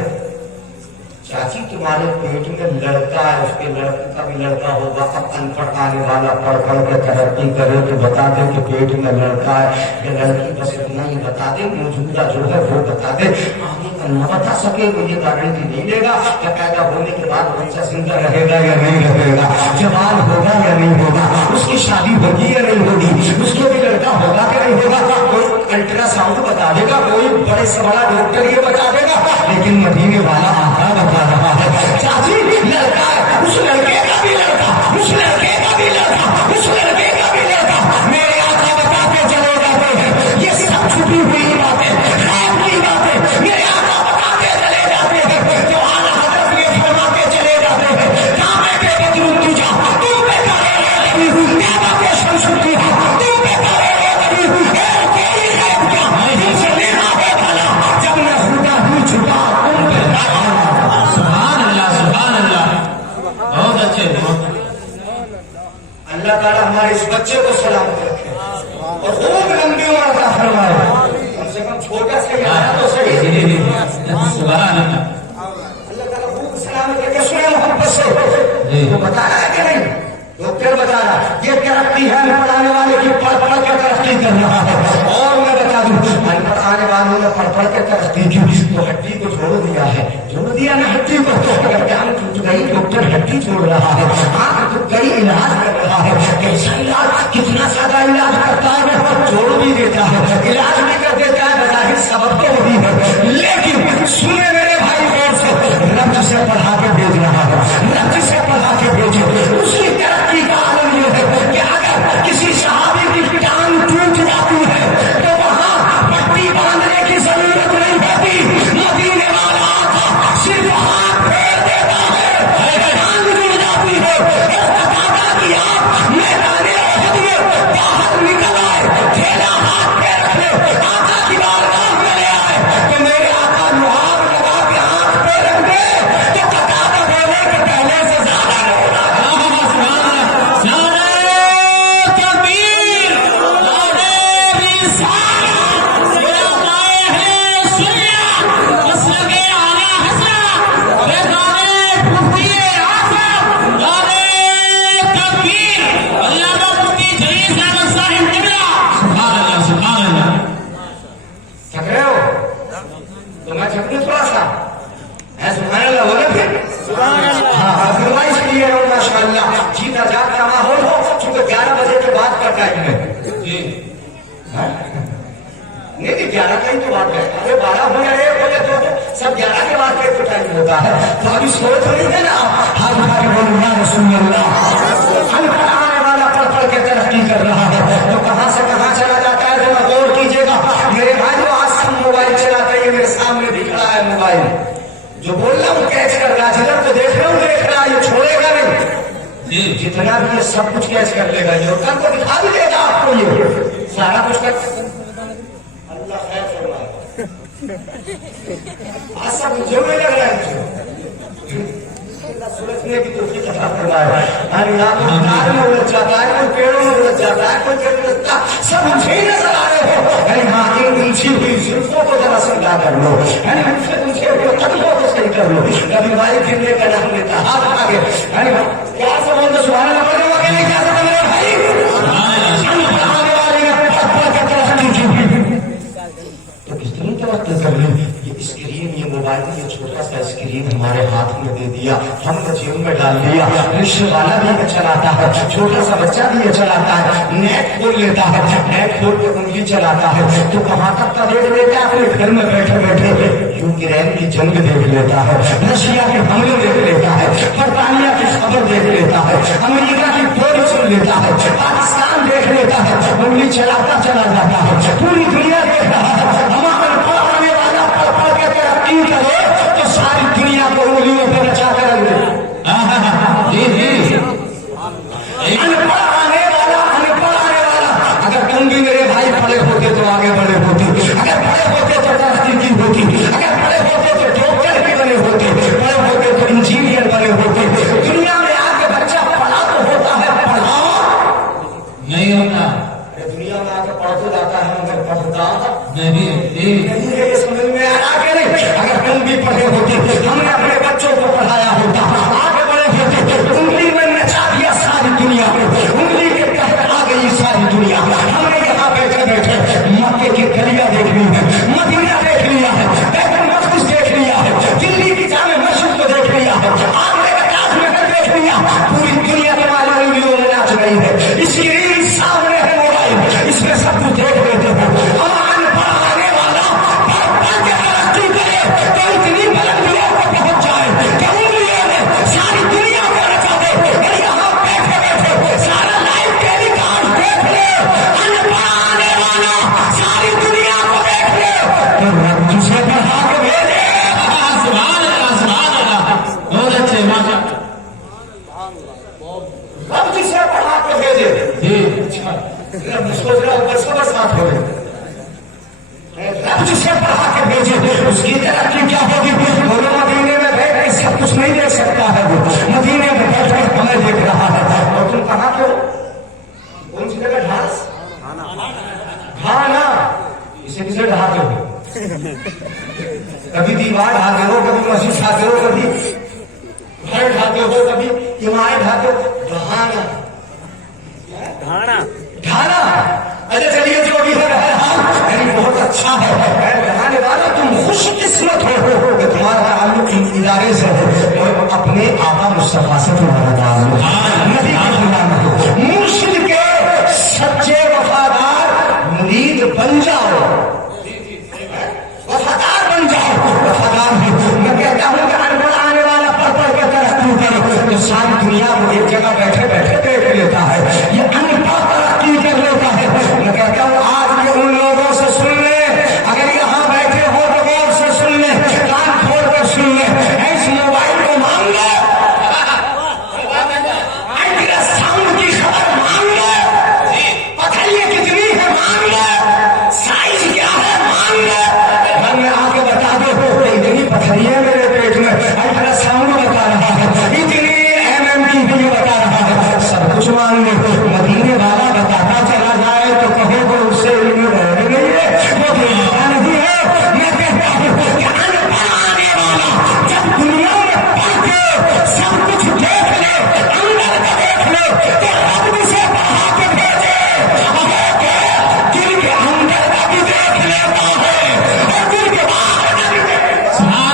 چاچی تمہارے پیٹ میں لڑکا ہے اس کے لڑکے کا بھی لڑکا ہوگا اب ان پڑھ آنے والا پڑھ پڑھ کے ترقی کرے تو بتا دے کہ پیٹ میں لڑکا ہے یہ لڑکی بس اتنا ہی بتا دے موجودہ جو ہے وہ بتا دے آگے کا न बता सके तो ये गारंटी नहीं देगा कि पैदा होने के बाद बच्चा जिंदा रहेगा या नहीं रहेगा, जवान होगा या नहीं होगा, उसकी शादी होगी या नहीं होगी, उसको भी लड़का होगा कि नहीं होगा। कोई अल्ट्रासाउंड बता देगा, कोई बड़े से बड़ा डॉक्टर ये बता देगा, लेकिन मदीने वाला आका बता रहा है चाची लड़का है, उस लड़के का भी लड़का, उस लड़के का भी लड़का, उस लड़के का भी लड़का। मेरे आका बताते चले जाते हैं ये सब छुपी हुई बातें, खैर की बातें मेरे आका बताते चले जाते हैं, जो आला हज़रत ये फरमाते चले जाते हैं। काबे के बदरुन तुझा तुम पे करेगा नबी, काबा के शमसुद्दी तुम पे करेगा नबी, तेरी गैब क्या मुझसे लेना है भला, जब मैं खुदा हूँ छुपा तुम पे सुभान अल्लाह, सुभान अल्लाह, बहुत अच्छे, बहुत अल्लाह ताला हमारे इस बच्चे को सलामत रखे और खूब लंबी उम्र अता फरमाए, कम से कम छोटा से आया तो सही। सुभान अल्लाह। अल्लाह ताला खूब सलामत रखे, सुने मोहब्बत से। तो बताया है कि नहीं, डॉक्टर बता रहा ये तरक्की है पढ़ाने वाले की, पढ़ पढ़ के तरक्की कर रहा है। और मैं बता दूं पढ़ाने वालों ने पढ़ पढ़ के तरक्की की तो हड्डी को जोड़ दिया है, जोड़ दिया ना हड्डी को, तो अगर जान टूट गई डॉक्टर हड्डी जोड़ रहा है, आंख टूट गई इलाज कर रहा है, कैसा इलाज, कितना ज्यादा इलाज करता है, जोड़ भी देता है, इलाज भी कर देता है, बजाहिर सबब तो वही है। लेकिन सुने मेरे भाई गौर से, रब से पढ़ा के भेज रहा है, रब से पढ़ा के भेजे, उसकी तरक्की का आलम ये है कि अगर किसी सहाबी की टांग टूट जाती है तो वहां पट्टी बांधने की जरूरत नहीं होती, मदीने वाला आका सिर्फ हाथ फेर देता है, टांग जुड़ जाती है। की आप मैदाने बाहर निकल आए, ठेला हाथ पे रख ले, आका की बारगाह में ले आए तो मेरे आका लुहार लगा के हाथ पे रख दे तो कतार बोले के पहले से ज्यादा होगा। जीता जागता माहौल हो, चूंकि 11 बजे के बाद का टाइम है, नहीं 11 का ही तो बात है, अरे 12 हो या 1 हो या 2 हो, सब 11 के बाद का तो टाइम होता है। तो अभी सोच थोड़ी है ना, हाथ उठा के बोलो या रसूल अल्लाह, अनपढ़ आने वाला पढ़ पढ़ के तरक्की कर रहा है, तो कहां से कहां चला जाता है, जरा गौर कीजिएगा मेरे भाई। जो आज सब मोबाइल चलाते हैं, ये मेरे सामने दिख रहा है मोबाइल, जो बोल रहा हूँ कैच कर रहा है, जिधर तो देख रहा हूँ देख रहा है, ये छोड़ेगा नहीं, जितना भी ये सब कुछ कैच कर लेगा, जो कल को दिखा भी देगा आपको, ये सारा कुछ कर। अल्लाह खैर फरमाए, आज सब मुझे में लग रहा है, सुलझने की तौफीक अता फरमाए। अरे यहाँ कोई कार में उलझ जाता है, कोई पेड़ों में उलझ जाता है, कोई उलझता, सब मुझे ही नजर आ रहे हो। अरे हाँ, इन उलझी हुई जुल्फों को जरा संगा कर लो, अरे उनसे उलझे हुए कदमों को सही कर लो। कभी वाली फिरने का नाम लेता हाथ आगे, अरे क्या सब बोलते सुभान अल्लाह पढ़ने वाले नहीं, क्या सब मेरे भाई आने वाले ने पढ़ के तरक्की की, तो कितनी तरक्की कर ली। ये स्क्रीन, ये मोबाइल, ये छोटा सा स्क्रीन हमारे हाथ में दे दिया, हमने जेब में डाल दिया, रिक्शे वाला भी ये चलाता है, छोटा सा बच्चा भी ये चलाता है, नेट खोल लेता है, नेट खोल के उंगली चलाता है, तो कहाँ तक का देख लेता है, अपने घर में बैठे बैठे यूक्रेन की जंग देख लेता है, रशिया के हमले देख लेता है, बरतानिया की खबर देख लेता है, अमेरिका की गोली सुन लेता है, पाकिस्तान देख लेता है, उंगली चलाता चला जाता है, पूरी दुनिया देख रहा है। हमारे पढ़ाने वाला पढ़ पढ़ के तरक्की करे तो सारी दुनिया को उंगलियों पर नचा कर रख दे। अनपढ़ आने वाला अगर तुम भी मेरे भाई पढ़े होते तो आगे बढ़े होते, अगर पढ़े होते तो तरक्की की होती, अगर पढ़े होते तो डॉक्टर भी बने होते, पढ़े होते तो इंजीनियर बने होते। दुनिया में आके बच्चा पढ़ा तो होता है, पढ़ा नहीं होता। अरे दुनिया में आके पढ़ तो जाता है मगर पढ़ता नहीं है, ये समझ में आ रहा कि नहीं। अगर तुम भी पढ़े होते, हमने अपने बच्चों को सोच रहा हूँ बरसों बरसात हो गई। रब जिसे पढ़ा के भेजे उसकी तरक्की क्या होगी? बोलो मदीने में बैठ के सब कुछ नहीं देख सकता है वो, मदीने में बैठ के हमें देख रहा है। और तुम कहाँ के हो? कौन सी जगह? ढास ढाना, इसे किसे ढहाते हो? कभी दीवार ढाते हो, कभी मस्जिद ढाते हो, कभी घर ढाते हो, कभी इमारत ढाते हो। ढहाना ढाना। अरे चलिए जो भी है बहरहाल बहुत अच्छा है। ढहाने वाला तुम खुश किस्मत हो कि तुम्हारा ताल्लुक इदारे से हो और अपने आका मुस्तफा से तुम्हारा ताल्लुक नबी के गुलाम हो। मुर्शिद के सच्चे वफादार मुरीद बन जाओ, वफादार बन जाओ। वफादार मैं कहता हूँ कि अनपढ़ आने वाला पढ़ के तरक्की करो तो सारी दुनिया को एक जगह बैठे बैठे देख लेता है। ये अनपढ़ तरक्की कर लेता है। मैं कहता हूँ आज के उन लोगों से सुन ले, अगर यहाँ बैठे हो तो गौर से सुन ले, कान खोल कर सुन ले। इस मोबाइल को मान ले, साउंड की खबर मान ले, पथरिए कितनी है मान ले, साइज क्या है मान ले। घर में आके बता दो इतनी पथरिए मेरे पेट में, अल्ट्रासाउंड बता रहा है, इतनी MM की भी बता रहा है, सब कुछ मान लो। मदीने वाला बताता चला जाए तो कहो तो उससे इल्म रहने नहीं है, वो दिमाग नहीं है। मैं कहता हूँ कि अनपढ़ आने वाला जब दुनिया में पढ़ के सब कुछ देख ले, अंदर का देख ले, तो रब से पढ़ा के भेजे दिल के अंदर का भी देख लेता है और दिल के बाहर का भी देख लेता है।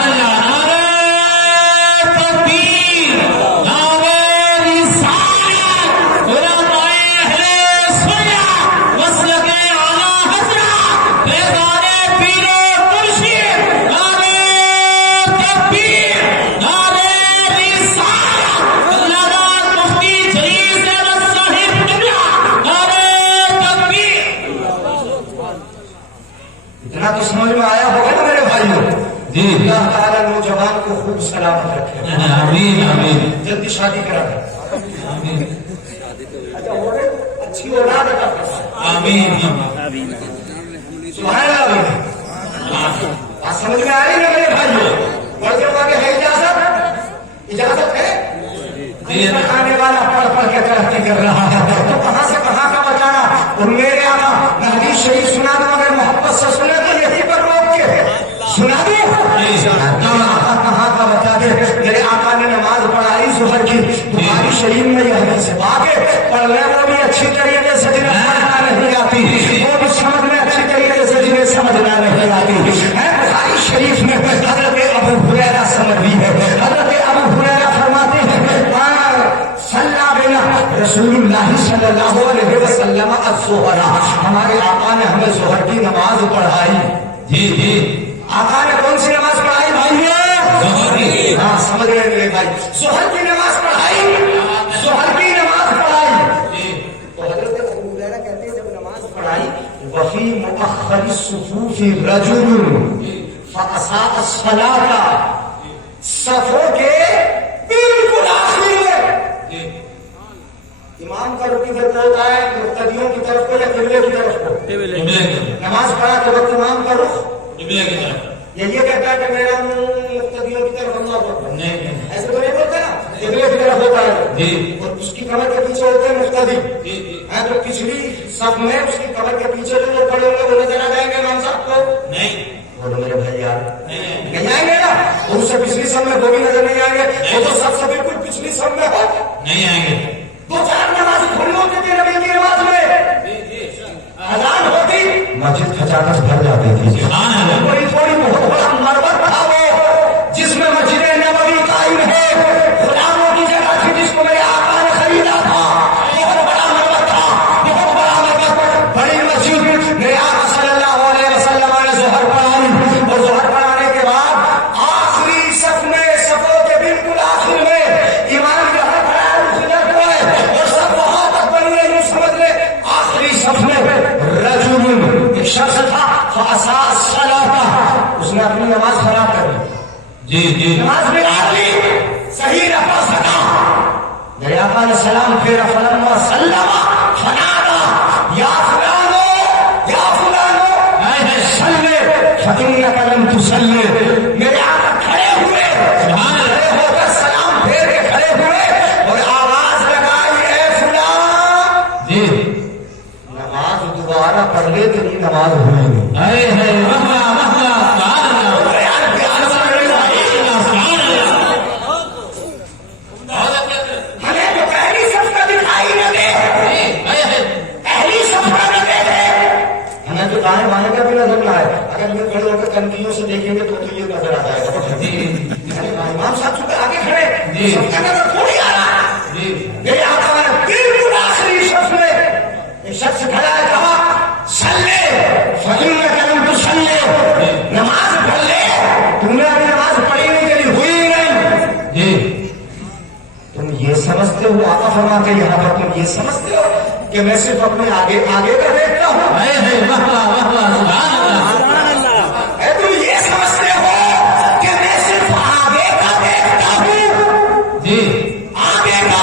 इतना तो समझ में आया होगा ना मेरे भाइयों जी। अल्लाह ताला नौजवान को खूब सलामत रखे, आमीन आमीन। जल्दी शादी करा दे, आमीन अच्छी औलाद अता फरमा, आमीन। सुभान अल्लाह। बात समझ में आ रही है मेरे भाइयों? बढ़ के आगे है इजाजत, इजाजत है। आने वाला पढ़ पढ़ के तरक्की कर रहा है तो कहां से कहां का बचाना। और मेरे आका मैं हदीस शरीफ सुना दूं, अगर मोहब्बत से सुने तो यही पर रोक के सुना दूं। आका कहां का बता दे। मेरे आका ने नमाज पढ़ाई जुहर की, बुखारी शरीफ में यह हदीस है। बाकी पढ़ने वो भी अच्छी तरीके से जिन्हें पढ़ना नहीं आती, वो भी समझ में अच्छी तरीके से जिन्हें समझना नहीं आती है। बुखारी शरीफ में हजरत अबू हुरैरा समझ भी है। हजरत अबू हुरैरा फरमाते हैं रसूलुल्लाह सल्लल्लाहु अलैहि वसल्लम अज़्ज़ुहरा, हमारे आका ने हमें ज़ोहर की नमाज पढ़ाई। जी जी। आका ने कौन सी नमाज पढ़ाई भाई? हाँ समझ रहे मेरे भाई, ज़ोहर की नमाज पढ़ाई, ज़ोहर की नमाज पढ़ाई। तो हज़रत अबू हुरैरा कहते हैं जब नमाज पढ़ाई वफ़ी मुअख्खरी सुफ़ूफ़ि रजुल फ़असाअ अस्सलाता, सफ़ों के बिल्कुल आखिर में इमाम का रुख किधर को होता है? मुक्तदियों की तरफ को या किबले की तरफ को? नमाज पढ़ा के वक्त इमाम का रुख किबले की तरफ। ये कहता है कि मेरा मुक्तदियों की तरफ अल्लाह को नहीं, ऐसे तो नहीं बोलते ना, किबले की तरफ होता है। और उसकी कमर के पीछे होते हैं मुक्तदी, तो पिछली सब में उसकी कमर के पीछे जो लोग खड़े होंगे वो नजर आ जाएंगे इमाम साहब को? नहीं। बोलो मेरे भाई यार, नहीं आएंगे ना। उससे पिछली सब में वो भी नजर नहीं आएंगे, वो तो सबसे बिल्कुल पिछली सब में हो नहीं आएंगे। दो चार नमाज थोड़ी होती थी नबी की नमाज में, अजान होती मस्जिद खचाखच भर जाती थी। बड़ी थोड़ी बहुत बड़ा मरबत था वो, जिसमें मस्जिद नबवी कायम है, गुलामों की जगह थी जिसको मेरे आका ने खरीदा था। बहुत बड़ा मरबत था, बहुत बड़ा मरबत, बड़ी मस्जिद। मेरे आका सल्लल्लाहु अलैहि वसल्लम ने ज़ोहर पढ़ाई और ज़ोहर पढ़ाने के बाद आखिरी सफ में, सफों के बिल्कुल आखिर में इमाम यहाँ खड़ा है, और सब वहां तक बनी रही। समझ ले आखिरी सफ में रजुल एक शख्स था, उसने अपनी नमाज खराब कर दी। जी जी। नमाज बिगाड़ ली, सही रफा सदा। मेरे आका ने सलाम फेरा फलम्मा सल्लमा फनादा या नमाज हुई नहीं। हाय हाय वाह वाह वाह सुभान अल्लाह बहुत अच्छे से हमें तो पहली सफा दिखाई न दे, हाय हाय पहली सफा न दे दे, हमें तो दाएं बाएं का भी नजर ना आए। अगर ये खड़े होकर कनकियों से देखेंगे तो ये नजर आ जाएगा। जी इमाम साहब चूंकि आगे खड़े, जी। सबका नजर थोड़ी आ रहा। जी मेरे आका ने बिल्कुल आखिरी शख्स में एक शख्स खड़ा है, कहा सल्ले फकीर में कलम तो सल्ले, नमाज पढ़ ले, तुमने अभी नमाज पढ़ी नहीं, चली हुई ही नहीं। जी तुम ये समझते हो, आका फरमाते हैं यहाँ पर, तुम ये समझते हो कि मैं सिर्फ अपने आगे आगे का देखता हूँ? हाय हाय वाह वाह वाह वाह सुभान अल्लाह है तुम ये समझते हो कि मैं सिर्फ आगे का देखता हूँ? जी आगे का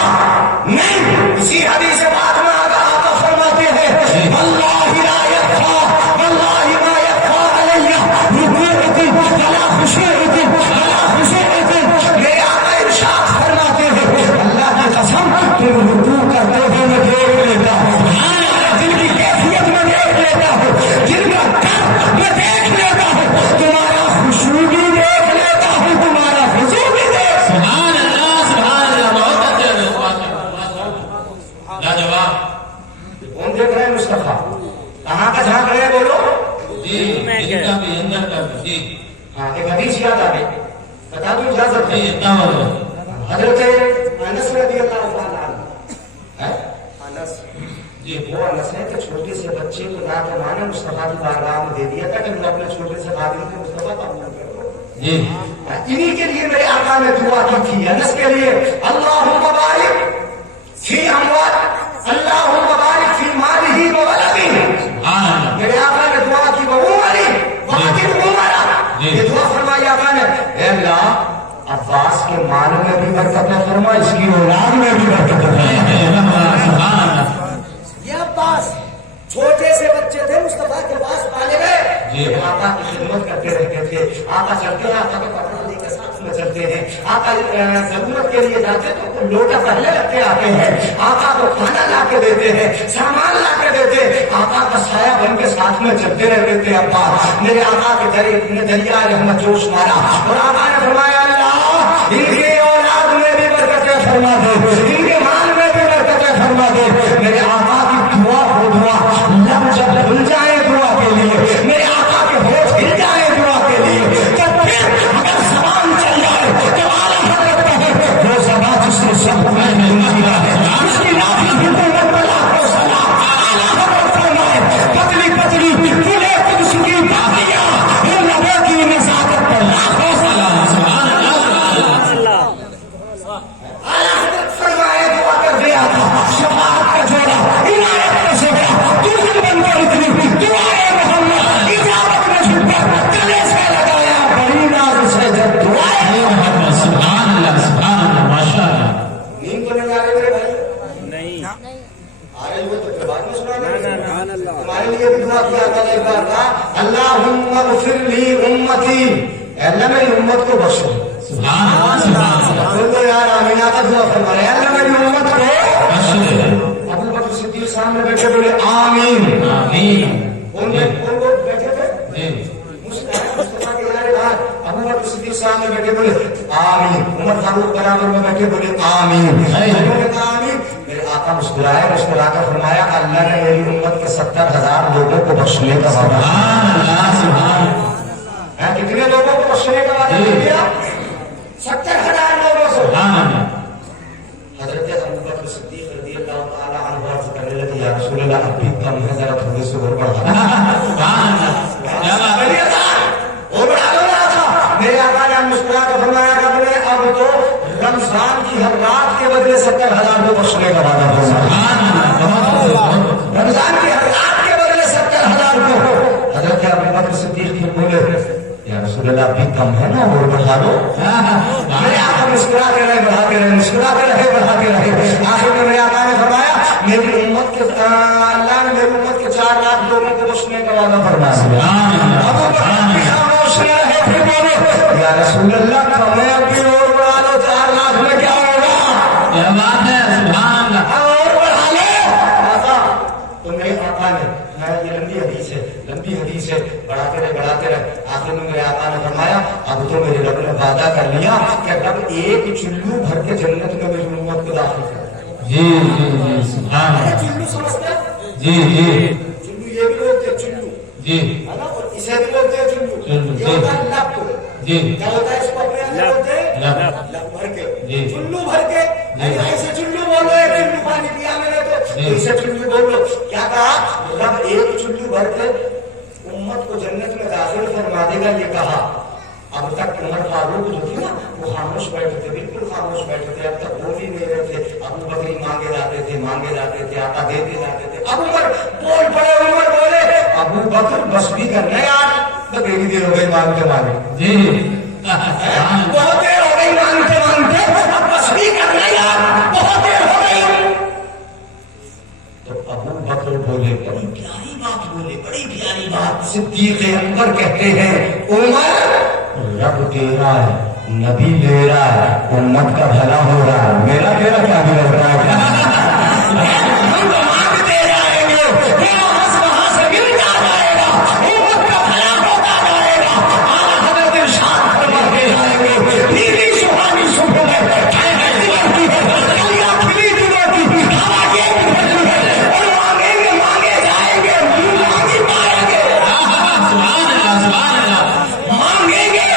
नहीं। इसी हदीस से बात में आका फरमाते हैं वल्लाहि ला यख्फा वल्लाहि मा यख्फा अलैया रुकूउकुम वला खुशूउकुम वला खुशूउकुम। मेरे आका इरशाद फरमाते हैं अल्लाह की कसम, तुम रुकू करते हो मैं देख लेता हूँ, दिल की कैफियत में देख लेता हूँ, दिल का डर मैं देख लेता हूँ, तुम्हारा खुशू भी देख लेता हूँ, तुम्हारा खुशू भी देख। सुभान अल्लाह बहुत अच्छे से लाजवाब। कौन देख रहे हैं मुस्तफा? कहाँ का झांक रहे हैं बोलो? जी इनका भी अंदर का भी जी हाँ, एक हदीस याद आ गई, बता दूं इजाजत जी है? इतना हो गया हजरत अनस रज़ियल्लाहु ताला अन्हु, है? जी वो अनस है कि छोटे से बच्चे को ना के माने मुस्तफा की बारगाह में दे दिया था कि मैं अपने छोटे से खादिम को मुस्तफा का अमल करो। जी इन्हीं के लिए मेरे आका ने दुआ की थी अनस के लिए, अल्लाहुम्मा बारिक फी अमवाल अल्लाहुम्मा बारिक फी मालिही व वलदिही। सुभान अल्लाह मेरे आका ने दुआ की वो उमरी वाकिब उमरा, ये दुआ फरमाई आका ने, ए अल्लाह अब्बास के माल में भी बरकत है फरमा, इसकी औलाद में भी बरकत है। सुभान अल्लाह ये अब्बास छोटे से बच्चे थे, मुस्तफा के पास पाले गए, जी। आका की खिदमत करते रहते थे। आका चलते हैं, आका के कपड़े लेकर साथ में चलते हैं। आका जरूरत के लिए जाते तो लोटा पहले रख के आते हैं, आका को खाना ला के देते हैं, सामान ला के देते, आका का साया बन के साथ में चलते रहते थे। अब्बास मेरे आका के दरिया रहमत जोश मारा और आका ने फरमाया अल्लाह इनके औलाद में भी बरकत फरमा दे, इनके माल में भी बरकत फरमा दे। मेरे आका की दुआ हो दुआ लब जब खुल जाए दुआ के लिए, मेरे आका के होठ हिल जाए दुआ के लिए, तब फिर अगर जबान चल जाए तो आला हजरत है वो सदा जिसने सब में मिला है उसकी नाफी हुकूमत वाला हो सदा आला हजरत फरमाए पतली पतली फूले कुछ की बातियां इन लबों की नजाकत पर लाखों सलाम। सुभान अल्लाह आला हजरत फरमाए दुआ कर दिया था शफाअत का जोड़ा इनायत का जोड़ा दुल्हन बनकर उतरी दुआए मोहम्मद इजाजत में झुककर गले से लगाया बड़ी नाज से जब दुआए मोहम्मद। सुभान अल्लाह माशाअल्लाह। नींद तो नहीं आ रही मेरे भाई? नहीं आ रही हो तो फिर बाद में सुना तुम्हारे लिए भी दुआ किया था एक बार था अल्लाहुम्मा गफिर ली उम्मती, अल्लाह मेरी उम्मत को बख्श दे। सुभान अल्लाह बोलो यार आमीना का दुआ फरमा रहे अल्लाह मेरी उम्मत को। अल्लाह अबू बकर सिद्दीक सामने बैठे बोले आमीन। आमीन कौन लोग बैठे थे? जी मुस्तफा के यार बाहर अबू बकर सिद्दीक सामने बैठे बोले आमीन, उमर फारूक बराबर में बैठे बोले आमीन। उन्होंने कहा आमीन। मेरे आका मुस्कुराए, मुस्कुराकर फरमाया अल्लाह ने मेरी उम्मत के 70,000 लोगों को बख्शने का वादा किया। कितने लोगों को बख्शने का वादा किया? 70,000 लोगों से। हजरत अबू बकर सिद्दीक रज़ियल्लाहु ताला अन्हु अर्ज़ करने लगे या रसूल अल्लाह अब भी कम है, जरा थोड़े से और बढ़ा। और बढ़ा दो ना था। मेरे आका ने मुस्कुरा कर फरमाया रब ने अब तो रमजान की हर रात के बदले 70,000 को बख्शने का वादा किया। रमजान की हर रात के बदले 70,000 को। हजरत अबू बकर सिद्दीक फिर बोले या रसूल अल्लाह अभी कम है ना, और बढ़ा दो। मेरे आका मुस्कुराते रहे, बढ़ाते रहे, मुस्कुराते रहे, बढ़ाते रहे। आखिर में मेरे आका ने फरमाया मेरी उम्मत के अल्लाह ने मेरी उम्मत के 4 लाख लोगों को बख्शने का वादा फरमाया। अबू बकर खामोश रहे, फिर बोले या रसूल अल्लाह हमें अभी और बढ़ा लो, 4 लाख में क्या होगा? क्या बात है सुभान अल्लाह। और बढ़ा लो आका। तो मेरे आका ने, मैं ये लंबी हदीस है, लंबी आका ने फरमाया अब तो मेरे रब ने वादा कर लिया कि अब एक चुल्लू भर के जन्नत में मेरी उम्मत को दाखिल कर। जी जी जी सुभान अल्लाह। चुल्लू समझते हैं? जी जी चुल्लू ये भी बोलते हैं चुल्लू, जी है ना, और इसे भी बोलते हैं चुल्लू। चुल्लू, ये जी। होता है लप। जी क्या होता है इसको अपने अंदर बोलते हैं? लप। लप भर के, जी। चुल्लू भर के। जी। ऐसे चुल्लू बोलो, एक चुल्लू पानी पिया मैंने जी। तो इसे चुल्लू बोलो। क्या कहा? रब एक चुल्लू भर के उम्मत को जन्नत में दाखिल फरमा देगा, ये कहा। अब तक उमर फारूक जो थी ना, वो खामोश बैठे थे, बिल्कुल खामोश बैठे थे, अब तक बोल ही नहीं रहे थे। अबू बकरी मांगे जाते थे, आका देते जाते थे। अब उमर बोल पड़े, उमर बोले, अबू बकर बस भी करना यार, तो देरी देर हो गई मांगते मांगे। जी बहुत देर हो गई मांगते मांगते, अब बस भी करना यार, बहुत देर हो गई। तो अबू बकर बोले, बड़ी प्यारी बात बोले, बड़ी प्यारी बात। सिद्दीक़ अकबर कहते हैं, उमर रब दे रहा है, नबी ले रहा है, उम्मत का भला हो रहा है, मेरा तेरा क्या भी लग रहा है? हम तो मांगते जाएंगे, मेरा बस वहां से मिल जाएगा, उम्मत का भला होता जाएगा। आला हज़रत इरशाद फरमाते जाएंगे, नीली सुहानी सुबह में दिवार की कलियां खिली दिनों की हवा ये और मांगेंगे, मांगे जाएंगे, मांगी पाएंगे। सुभान अल्लाह सुभान अल्लाह। मांगेंगे,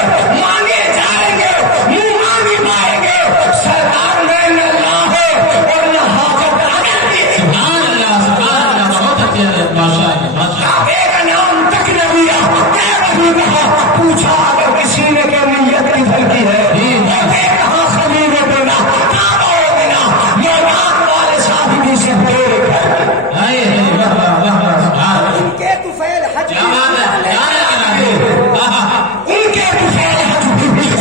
मांगे जाएंगे, मुंह मांगी पाएंगे। सरकार में न अल्लाह है और न हाजत अगर भी है। सुभान अल्लाह सुभान अल्लाह। बहुत अच्छे हैं, माशाअल्लाह माशाअल्लाह। काबे का नाम तक न लिया, नहीं कहा, पूछा अगर किसी ने क्या नीयत की फलती है, कहा खलील बिना काबा बिना मैदान वाले साहिबी से देख हाय हाय वाह वाह वाह वाह सुभान अल्लाह। उनके तुफैल हज क्या बात है, क्या लगा है? उनके तुफैल हज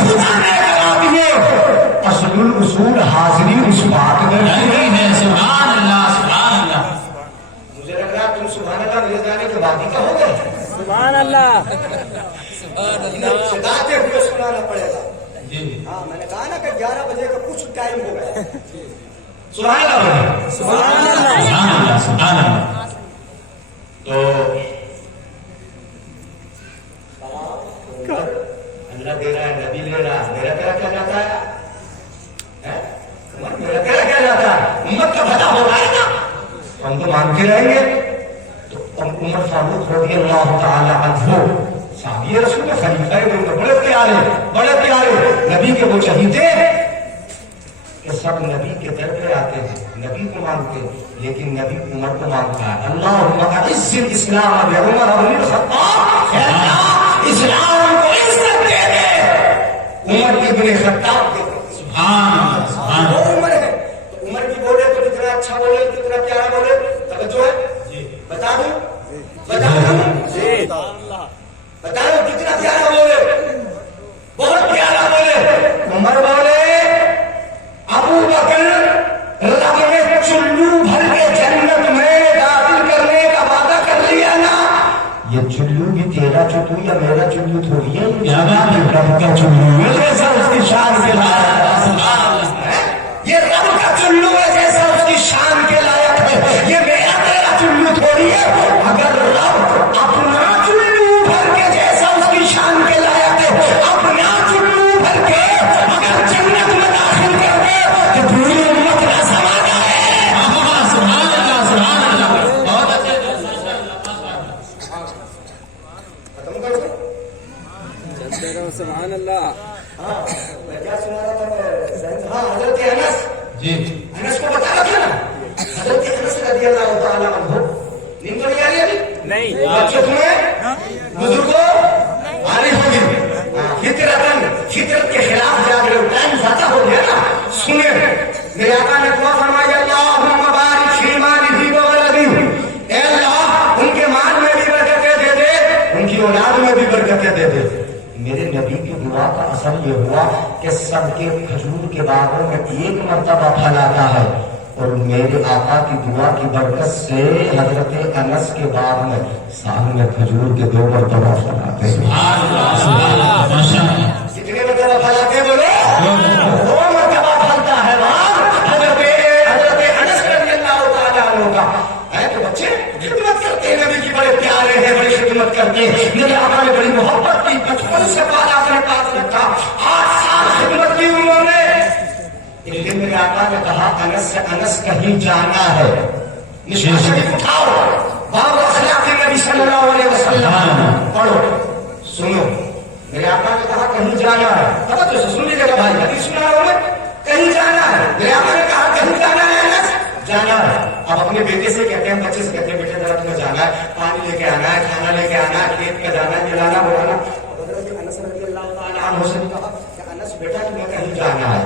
खुदा ने करा दिए। असलुल उसूल हाजिरी इस बात में नहीं है। सुभान अल्लाह सुभान अल्लाह। मुझे लग रहा है तुम सुभान अल्लाह मिल जाने के बाद ही कहोगे। सुभान अल्लाह। चिल्लाते हुए सुनाना पड़ेगा। जी हाँ, मैंने कहा ना कि 11 बजे का कुछ टाइम हो गया। सुभान अल्लाह, सुभान अल्लाह। सुभान अल्लाह सुभान अल्लाह। तो अल्लाह दे रहा है, नबी ले रहा है, मेरा तेरा क्या जाता है? हैं? मेरा तेरा क्या जाता है? उम्मत का भला हो रहा है ना, हम तो मानते रहेंगे। तो उमर फारूक रज़ी अल्लाह तआला अन्हु साहिब रसूल के खलीफा हैं, बड़े प्यारे नबी के वो चहीते कि सब नबी के दर पे आते हैं, नबी को मानते हैं, लेकिन नबी उमर को मानता है। अल्लाहुम्मा अइज़्ज़िल इस्लाम बिउमर इब्नुल खत्ताब, इस्लाम को इज्जत दे दे उमर इब्न खत्ताब के। सुभान अल्लाह सुभान वो अल्लाह। उमर है, तो उमर भी बोले तो कितना अच्छा बोले, कितना प्यारा बोले। तवज्जो है? बता दूं, बता दूं, बता दो कितना प्यारा बोले, बहुत प्यारा बोले। उमर बोले, अबू बकर रब ने चुल्लू भर के जन्नत में दाखिल करने का वादा कर लिया ना। ये चुल्लू भी तेरा चुल्लू या मेरा चुल्लू थोड़ी है, क्या बात है? रब का चुल्लू है, जैसा उसकी शान के लायक है। ये रब का चुल्लू है, जैसा उसकी शान के लायक है। ये मेरा तेरा चुल्लू थोड़ी है। अगर रब अपना चुल्लू भर के जैसा उसकी शान के लायक है, अपना चुल्लू भर के अगर जन्नत में दाखिल कर दे तो पूरी उम्मत का समाना है। सुभान अल्लाह सुभान अल्लाह। बहुत अच्छे हैं, माशाअल्लाह माशाअल्लाह। खत्म कर दो। सुभान अल्लाह। हाँ, मैं क्या सुना रहा था? हाँ, हजरत अनस, जी अनस को बता रहा था ना, हजरत अनस रज़ी अल्लाह तआला अन्हु। नींद तो नहीं आ रही अभी? नहीं। बच्चों तुम्हें बुजुर्गों आ रही होगी। फितरत के खिलाफ जाग रहे हो, टाइम ज्यादा हो गया ना। सुने, मेरे आका ने दुआ फरमाई, अल्लाहुम्मा बारिक फी मालिही व वलदिही। ऐ अल्लाह, उनके माल में भी बरकतें दे दे, उनकी औलाद में भी बरकतें दे दे। मेरे नबी की दुआ का असर ये हुआ कि सबके खजूर के बागों में एक मर्तबा फल आता है, और मेरे आका की दुआ की बरकत से हजरत अनस के बाग में साल में खजूर के 2 मर्तबा फल आते हैं। सुभान अल्लाह सुभान अल्लाह माशाअल्लाह। कितने मर्तबा फल आते हैं बोलो? 2 मर्तबा फलता है बाग हजरत अनस रज़ी अल्लाह तआला अन्हु का। है तो बच्चे खिदमत करते हैं, नबी की बड़े प्यारे हैं, बड़ी खिदमत करते हैं। मेरे आका ने बड़ी मोहब्बत की, बचपन से ایک دن میرے آقا نے کہا انس سے انس کہیں جانا ہے، مشکل شریف اٹھاؤ، باب اخلاق نبی صلی اللہ علیہ وسلم پڑھو سنو۔ میرے آقا نے کہا کہیں جانا ہے، پتہ تو سن لیجیے گا بھائی، حدیث سنا رہا ہوں میں، کہیں جانا ہے۔ میرے آقا نے کہا کہیں جانا ہے انس، جانا ہے۔ اب اپنے بیٹے سے کہتے ہیں، بچے سے کہتے ہیں بیٹے ذرا تمہیں جانا ہے، پانی لے کے آنا ہے، کھانا لے کے آنا ہے، کھیت پہ جانا ہے، جلانا بلانا۔ حضرت انس رضی اللہ تعالیٰ عنہ سے کہا کہ انس بیٹا تمہیں کہیں جانا ہے،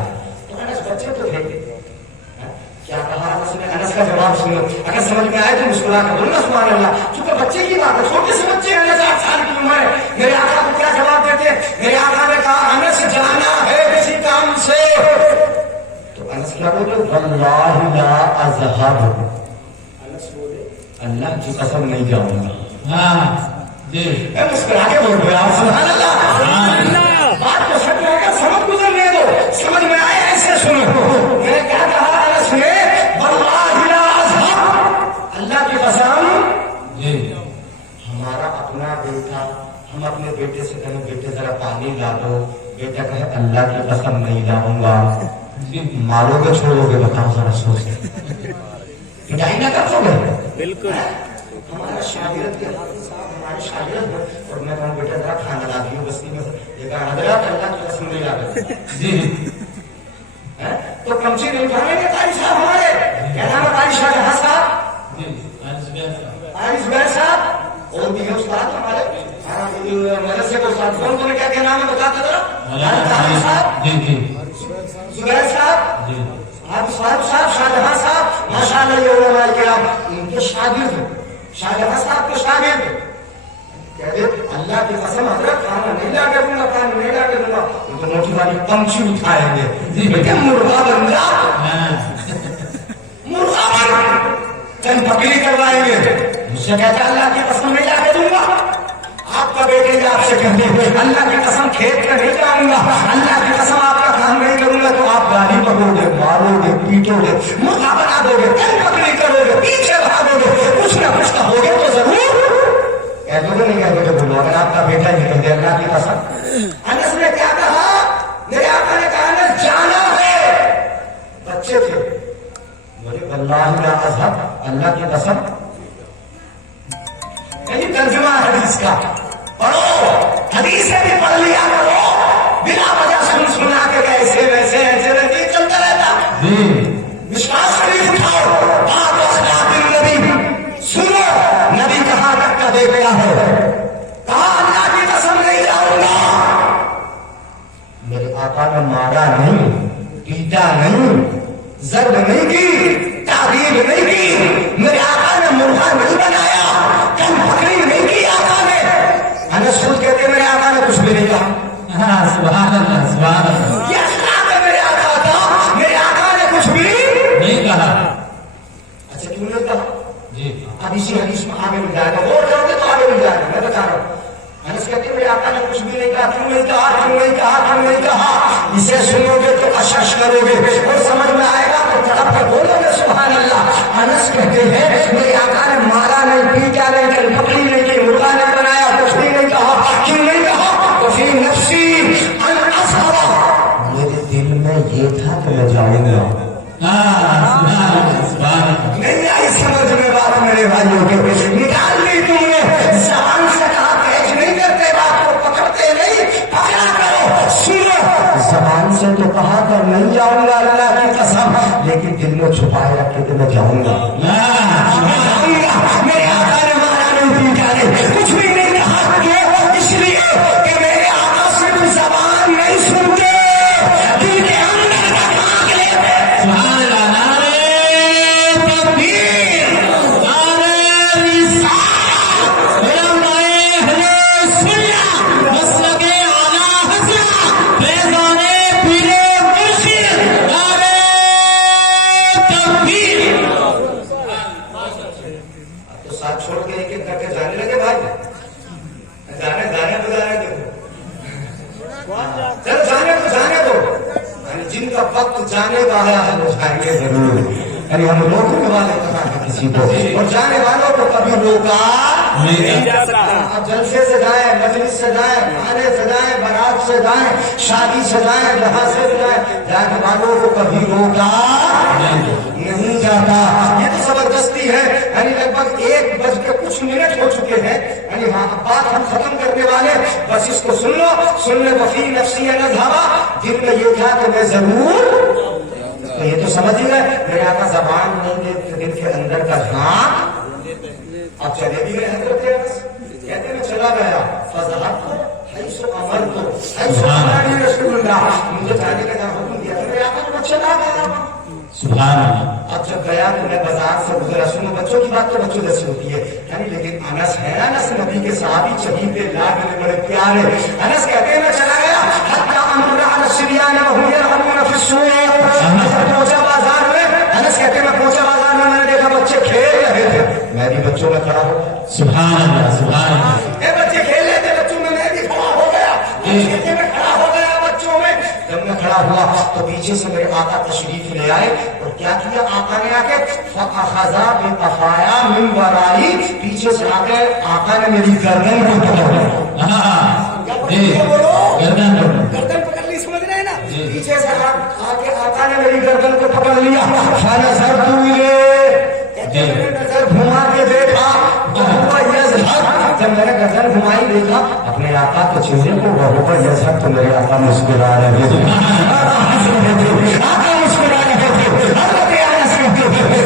تو انس بچے تو تھے، کیا کہا انس نے؟ انس کا جواب سنو، اگر سمجھ میں آئے تو مسکرا کر بولنا سبحان اللہ، چونکہ بچے کی بات ہے، چھوٹے سے بچے ہیں، انس 8 سال کی عمر ہے۔ میرے آقا کو کیا جواب دیتے؟ میرے آقا نے کہا انس جانا ہے کسی کام سے، تو انس کیا بولے؟ واللہ لا اذهب، انس بولے اللہ کی قسم نہیں جاؤں گا۔ ہاں جی میں مسکرا کے بول رہا ہوں سبحان اللہ، بات کو سچ ہے، سمجھ گزرنے دو، سمجھ میں آئے ایسے سنو۔ میں نے کیا کہا انس نے؟ واللہ لا اذهب، اللہ کی قسم جی ہمارا اپنا بیٹا، ہم اپنے بیٹے سے کہیں بیٹے ذرا پانی لا دو، بیٹا کہے اللہ کی قسم نہیں لاؤں گا، مارو گے چھوڑو گے؟ بتاؤ ذرا سوچ کے، پٹائی نہ کرو گے؟ بالکل ہمارا شاگرد کے حافظ صاحب ہمارے شاگرد ہیں، اور میں کہوں بیٹا ذرا کھانا لا دیو بستی میں سے، یہ کہا حضرت اللہ کی قسم نہیں لا دے جی تو کمچی نہیں کھانے کے قاری صاحب ہمارے، کیا نام ہے قاری شاہ جہاں صاحب؟ جی قاری زبیر صاحب، اور بھی ہے استاد ہمارے مدرسے کے استاد، کون کون کیا نام ہے بتاتے ذرا؟ قاری صاحب، جی جی زبیر صاحب، جی آپ صاحب شاہ جہاں صاحب، ماشاء اللہ یہ علماء کرام ان کے شاگرد ہیں، شاہ جہاں صاحب کے شاگرد ہیں۔ کہتے اللہ کی قسم حضرت کھانا نہیں لا کے دوں گا، کھانا نہیں لا کے دوں گا، تو موٹی والی پنچھی اٹھائیں گے، بیٹے مرغا بن جا، مرغا بن، چند بکری کروائیں گے، مجھ سے کہتا اللہ کی قسم نہیں لا کے دوں گا۔ آپ کا بیٹے بھی آپ سے کہتے ہیں اللہ کی قسم کھیت میں نہیں جاؤں گا، اللہ کی قسم آپ کا کام نہیں کروں گا، تو آپ گالی پکڑو گے، مارو گے، پیٹو گے، مرغا بنا دو گے، کل پکڑی کرو گے، پیچھے بھاگو گے، کچھ نہ کچھ کہو گے تو ضرور کہہ دو نہیں کہہ دو بولو، اگر آپ کا بیٹا ہی کہتے اللہ کی قسم۔ انس نے کیا کہا؟ میرے آقا نے کہا انس جانا ہے، بچے تھے، بولے واللہ لا اذهب، اللہ کی قسم۔ یعنی ترجمہ حدیث کا پڑھو، حدیث بھی پڑھ لیا کرو، بلا وجہ سنا کے ایسے ویسے ایسے ویسے چلتا رہتا۔ مشکات شریف اٹھاؤ، باب اخلاق النبی سنو، نبی کہاں تک کا دے گیا ہے، کہا اللہ کی قسم نہیں جاؤں گا۔ میرے آقا نے مارا نہیں، پیٹا نہیں، ضرب نہیں کی، تعبیر نہیں کی، میرے آقا نے مرغا نہیں بنایا، کم پکڑی نہیں کی آقا نے۔ انس خود کہتے میرے آقا نے کچھ بھی نہیں کہا۔ ہاں سبحان اللہ سبحان اللہ، یہ اخلاق ہے میرے آقا کا، میرے آقا نے کچھ بھی نہیں کہا۔ اچھا کیوں نہیں کہا؟ جی اب اسی حدیث میں آگے مل جائے گا، غور کرو گے تو آگے مل جائے گا، میں بتا رہا ہوں۔ انس کہتے میرے آقا نے کچھ بھی نہیں کہا، کیوں نہیں کہا، کیوں نہیں کہا، کیوں نہیں کہا؟ اسے سنو گے تو اشش کرو گے، اور سمجھ میں آئے گا تو تڑپ کر بولو گے سبحان اللہ۔ انس کہتے ہیں میرے آقا نے مارا نہیں، پیٹا نہیں، کل پکڑی نہیں کی، مرغا نہیں بنایا، کچھ بھی نہیں کہا، کیوں نہیں کہا؟ تو فی نفسی ان اصحب، میرے دل میں یہ تھا کہ میں جاؤں گا۔ نہیں آئی سمجھ میں بات میرے بھائیوں کے، نکال لی تم نے، زبان سے کہا پیش نہیں کرتے، بات کو پکڑتے نہیں، پکڑا کرو، سنو، زبان سے تو کہا کر نہیں جاؤں گا اللہ کی قسم، لیکن دل میں چھپائے رکھے تو میں جاؤں گا، میرے آقا نے مارا نہیں، پیٹا نہیں، کچھ بھی نہیں کہا، کیوں؟ اس لیے کہ میرے آقا صرف زبان نہیں سنتے، دل کے اندر کا کام لیتے۔ سبحان اللہ، نعرہ تکبیر، نعرہ رسالت، علماء اہل سنت، مسلک اعلی حضرت، فیضان پیر مرشد، نعرہ تکبیر۔ تو ساتھ چھوڑ کے ایک ایک کر کے جانے لگے بھائی، جانے تو جانے دو، چل جانے دو، جن کا وقت جانے کا آیا ہے وہ جائیں گے ضرور، یعنی ہم روکنے والے کہاں ہے کسی کو، اور جانے والوں کو کبھی روکا نہیں जा सकता। आप जलसे से जाए, मजलिस से जाए, खाने से जाए, बारात से जाए, शादी से जाए, जहां से जाए, जाने वालों को कभी रोका नहीं जाता। ये तो जबरदस्ती है। यानी लगभग 1:कुछ हो चुके हैं। यानी हाँ, बात हम खत्म करने वाले, बस इसको सुन लो। सुन ले वफी नफसी न धावा, दिल में ये था कि मैं जरूर, तो ये तो समझ ही गए मेरे आका जबान नहीं दे दिल के अंदर का हाथ। अब चले भी गए हजरत अनस, कहते मैं चला गया फज़हब को हैसो अमर को हैसो अमर रसूलुल्लाह, मुझे जाने का जब हुक्म दिया मेरे आका को चला गया। सुभान अल्लाह। अब जब गया तो मैं बाजार से गुजरा। सुनो, बच्चों की बात तो बच्चों जैसी होती है। यानी लेकिन अनस है, अनस नबी के सहाबी चहीते लाड में बड़े प्यारे। अनस कहते हैं मैं चला गया हत्ता अमर अल सिबियान व हुम यरहमून फी सूर। पहुंचा बाजार में, अनस कहते हैं मैं पहुंचा बाजार में, मैंने देखा बच्चे खेल रहे थे, मैं भी बच्चों में खड़ा हो गया। सुभान अल्लाह, सुभान अल्लाह। बच्चे खेल रहे थे, बच्चों में मैं भी खड़ा हो गया। मैं खड़ा हो गया बच्चों में। जब मैं खड़ा हुआ तो पीछे से मेरे आका तशरीफ ले आए और क्या किया आका ने आके फअखज़ा बिक़फ़ाया मिन वराई, पीछे से आके आका ने मेरी गर्दन को पकड़ लिया। गर्दन पकड़ ली, समझ रहे हैं ना? पीछे से आके आका ने मेरी गर्दन को पकड़ लिया। फनज़रतु इलैहि, नजर घुमा के देखा, जब मैंने गर्दन घुमाई देखा अपने आका के चेहरे को, वह पर यज़हब, तो मेरे आका मुस्कुरा रहे थे। आका मुस्कुरा रहे थे।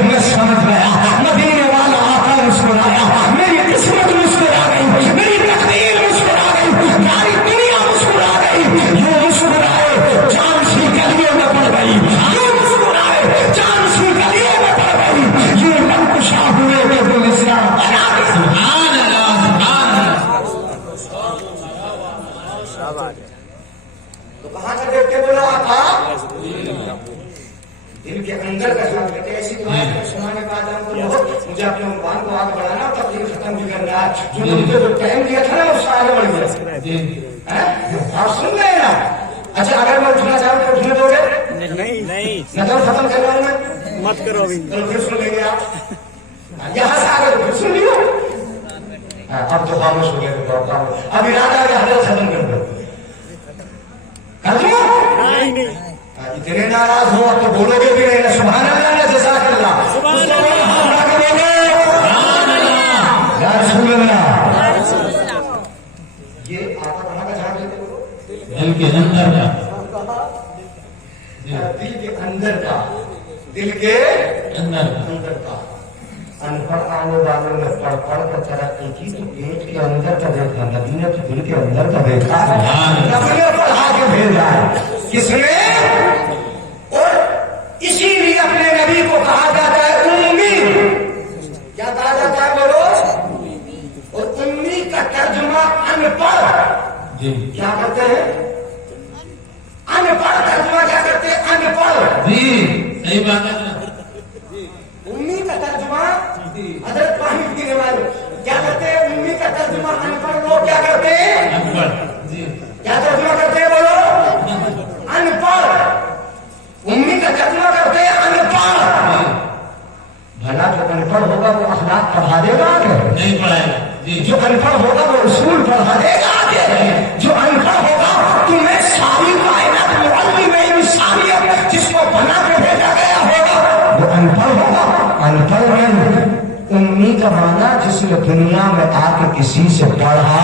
मैं समझ गया मदीने वाला आका मुस्कुराया, मेरी किस्मत मुस्कुरा गई, मेरी तकदीर मुस्कुरा गई, सारी दुनिया मुस्कुरा गई। यूं मुस्कुराए जान सी गलियों में पड़ गई, यूं मुस्कुराए जान सी गलियों में पड़ गई, यूं लंकुशा हुए के गुलिस्तां बना गया। सुभान अल्लाह, सुभान अल्लाह। तो कहाँ का देख के बोला आका? दिल के अंदर का जवाब देते। ऐसी बात सुनाने का आदम तो बहुत, मुझे अपने उन्वान को आगे बढ़ाना और तकलीफ खत्म भी करना है। जो मुझे जो टाइम दिया था ना उससे आगे बढ़ गया। आप सुन रहे हैं ना? अच्छा, अगर मैं उठना चाहूँ तो उठने दोगे? नहीं नजर खत्म कर रहा हूँ मैं, मत करो अभी। तो फिर सुन लेंगे आप। यहाँ से आगे फिर सुन लियो। अब तो खामोश हो गए तो अब इरादा खत्म कर दो। कर दो? नहीं इतने नाराज हो अब तो बोलोगे भी नहीं ना सुभान अल्लाह ना जज़ाकल्लाह। या रसूल अल्लाह। ये आका कहाँ का जहां देते बोलो? दिल के अंदर का, दिल के अंदर का, दिल के अंदर का। अनपढ़ आने वालों ने पढ़ कर तरक्की की तो पेट के अंदर का देखा, नबी ने तो दिल के अंदर का देखा। नबी ने पढ़ा के भेजा है किसने? और इसीलिए अपने नबी को कहा जाता है उम्मी। क्या कहा जाता है बोलो? और उम्मी का तर्जुमा अनपढ़। क्या करते हैं? अनपढ़ तर्जुमा क्या करते हैं? अनपढ़। जी सही बात है। उम्मी का तर्जुमा हजरत पानी पीने वाले क्या करते हैं? उम्मी का तर्जुमा अनपढ़ लोग क्या करते हैं? क्या तर्जुमा करते हैं बोलो? अनपढ़। उम्मी का तर्जुमा करते हैं अनपढ़। भला जो अनपढ़ होगा वो अखलाक पढ़ा देगा आगे? नहीं पढ़ाएगा। जो अनपढ़ होगा वो उसूल पढ़ा देगा आगे? जो अनपढ़ होगा तुम्हें सारी कायनात मुअल्लिम इंसानियत जिसको बना के भेजा गया होगा वो अनपढ़ होगा। अनपढ़ में उम्मी का माना जिसने दुनिया में आके किसी से पढ़ा।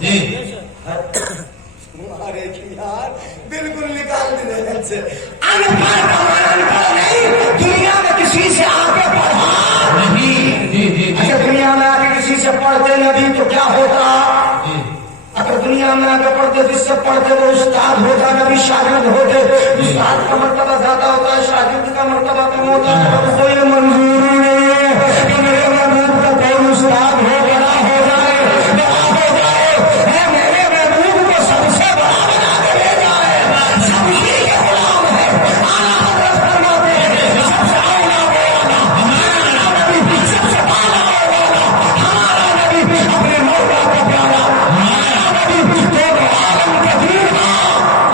जी अरे यार बिल्कुल निकाल दे से। अनपढ़ का माना अनपढ़ नहीं, दुनिया में किसी से आके पढ़ा नहीं। अच्छा, दुनिया में आके किसी से पढ़ते नबी तो क्या होता? अगर दुनिया में आगे पढ़ते जिससे पढ़ते वो उस्ताद होता, नबी शागिर्द होते। उस्ताद का मर्तबा ज्यादा होता है, शागिर्द का मर्तबा कम होता है। कोई मंजूरी नहीं है कि मेरे महबूब का कोई उस्ताद हो, बड़ा हो जाए, बड़ा हो जाए। मेरे महबूब को सबसे बड़ा बना के ले जाए, सबसे के गुलाम है। आला हज़रत फरमाते हैं सबसे आला होगा हमारा नबी, सबसे आला होगा हमारा नबी, अपने मौला का प्यारा हमारा नबी, तो आलम का दूल्हा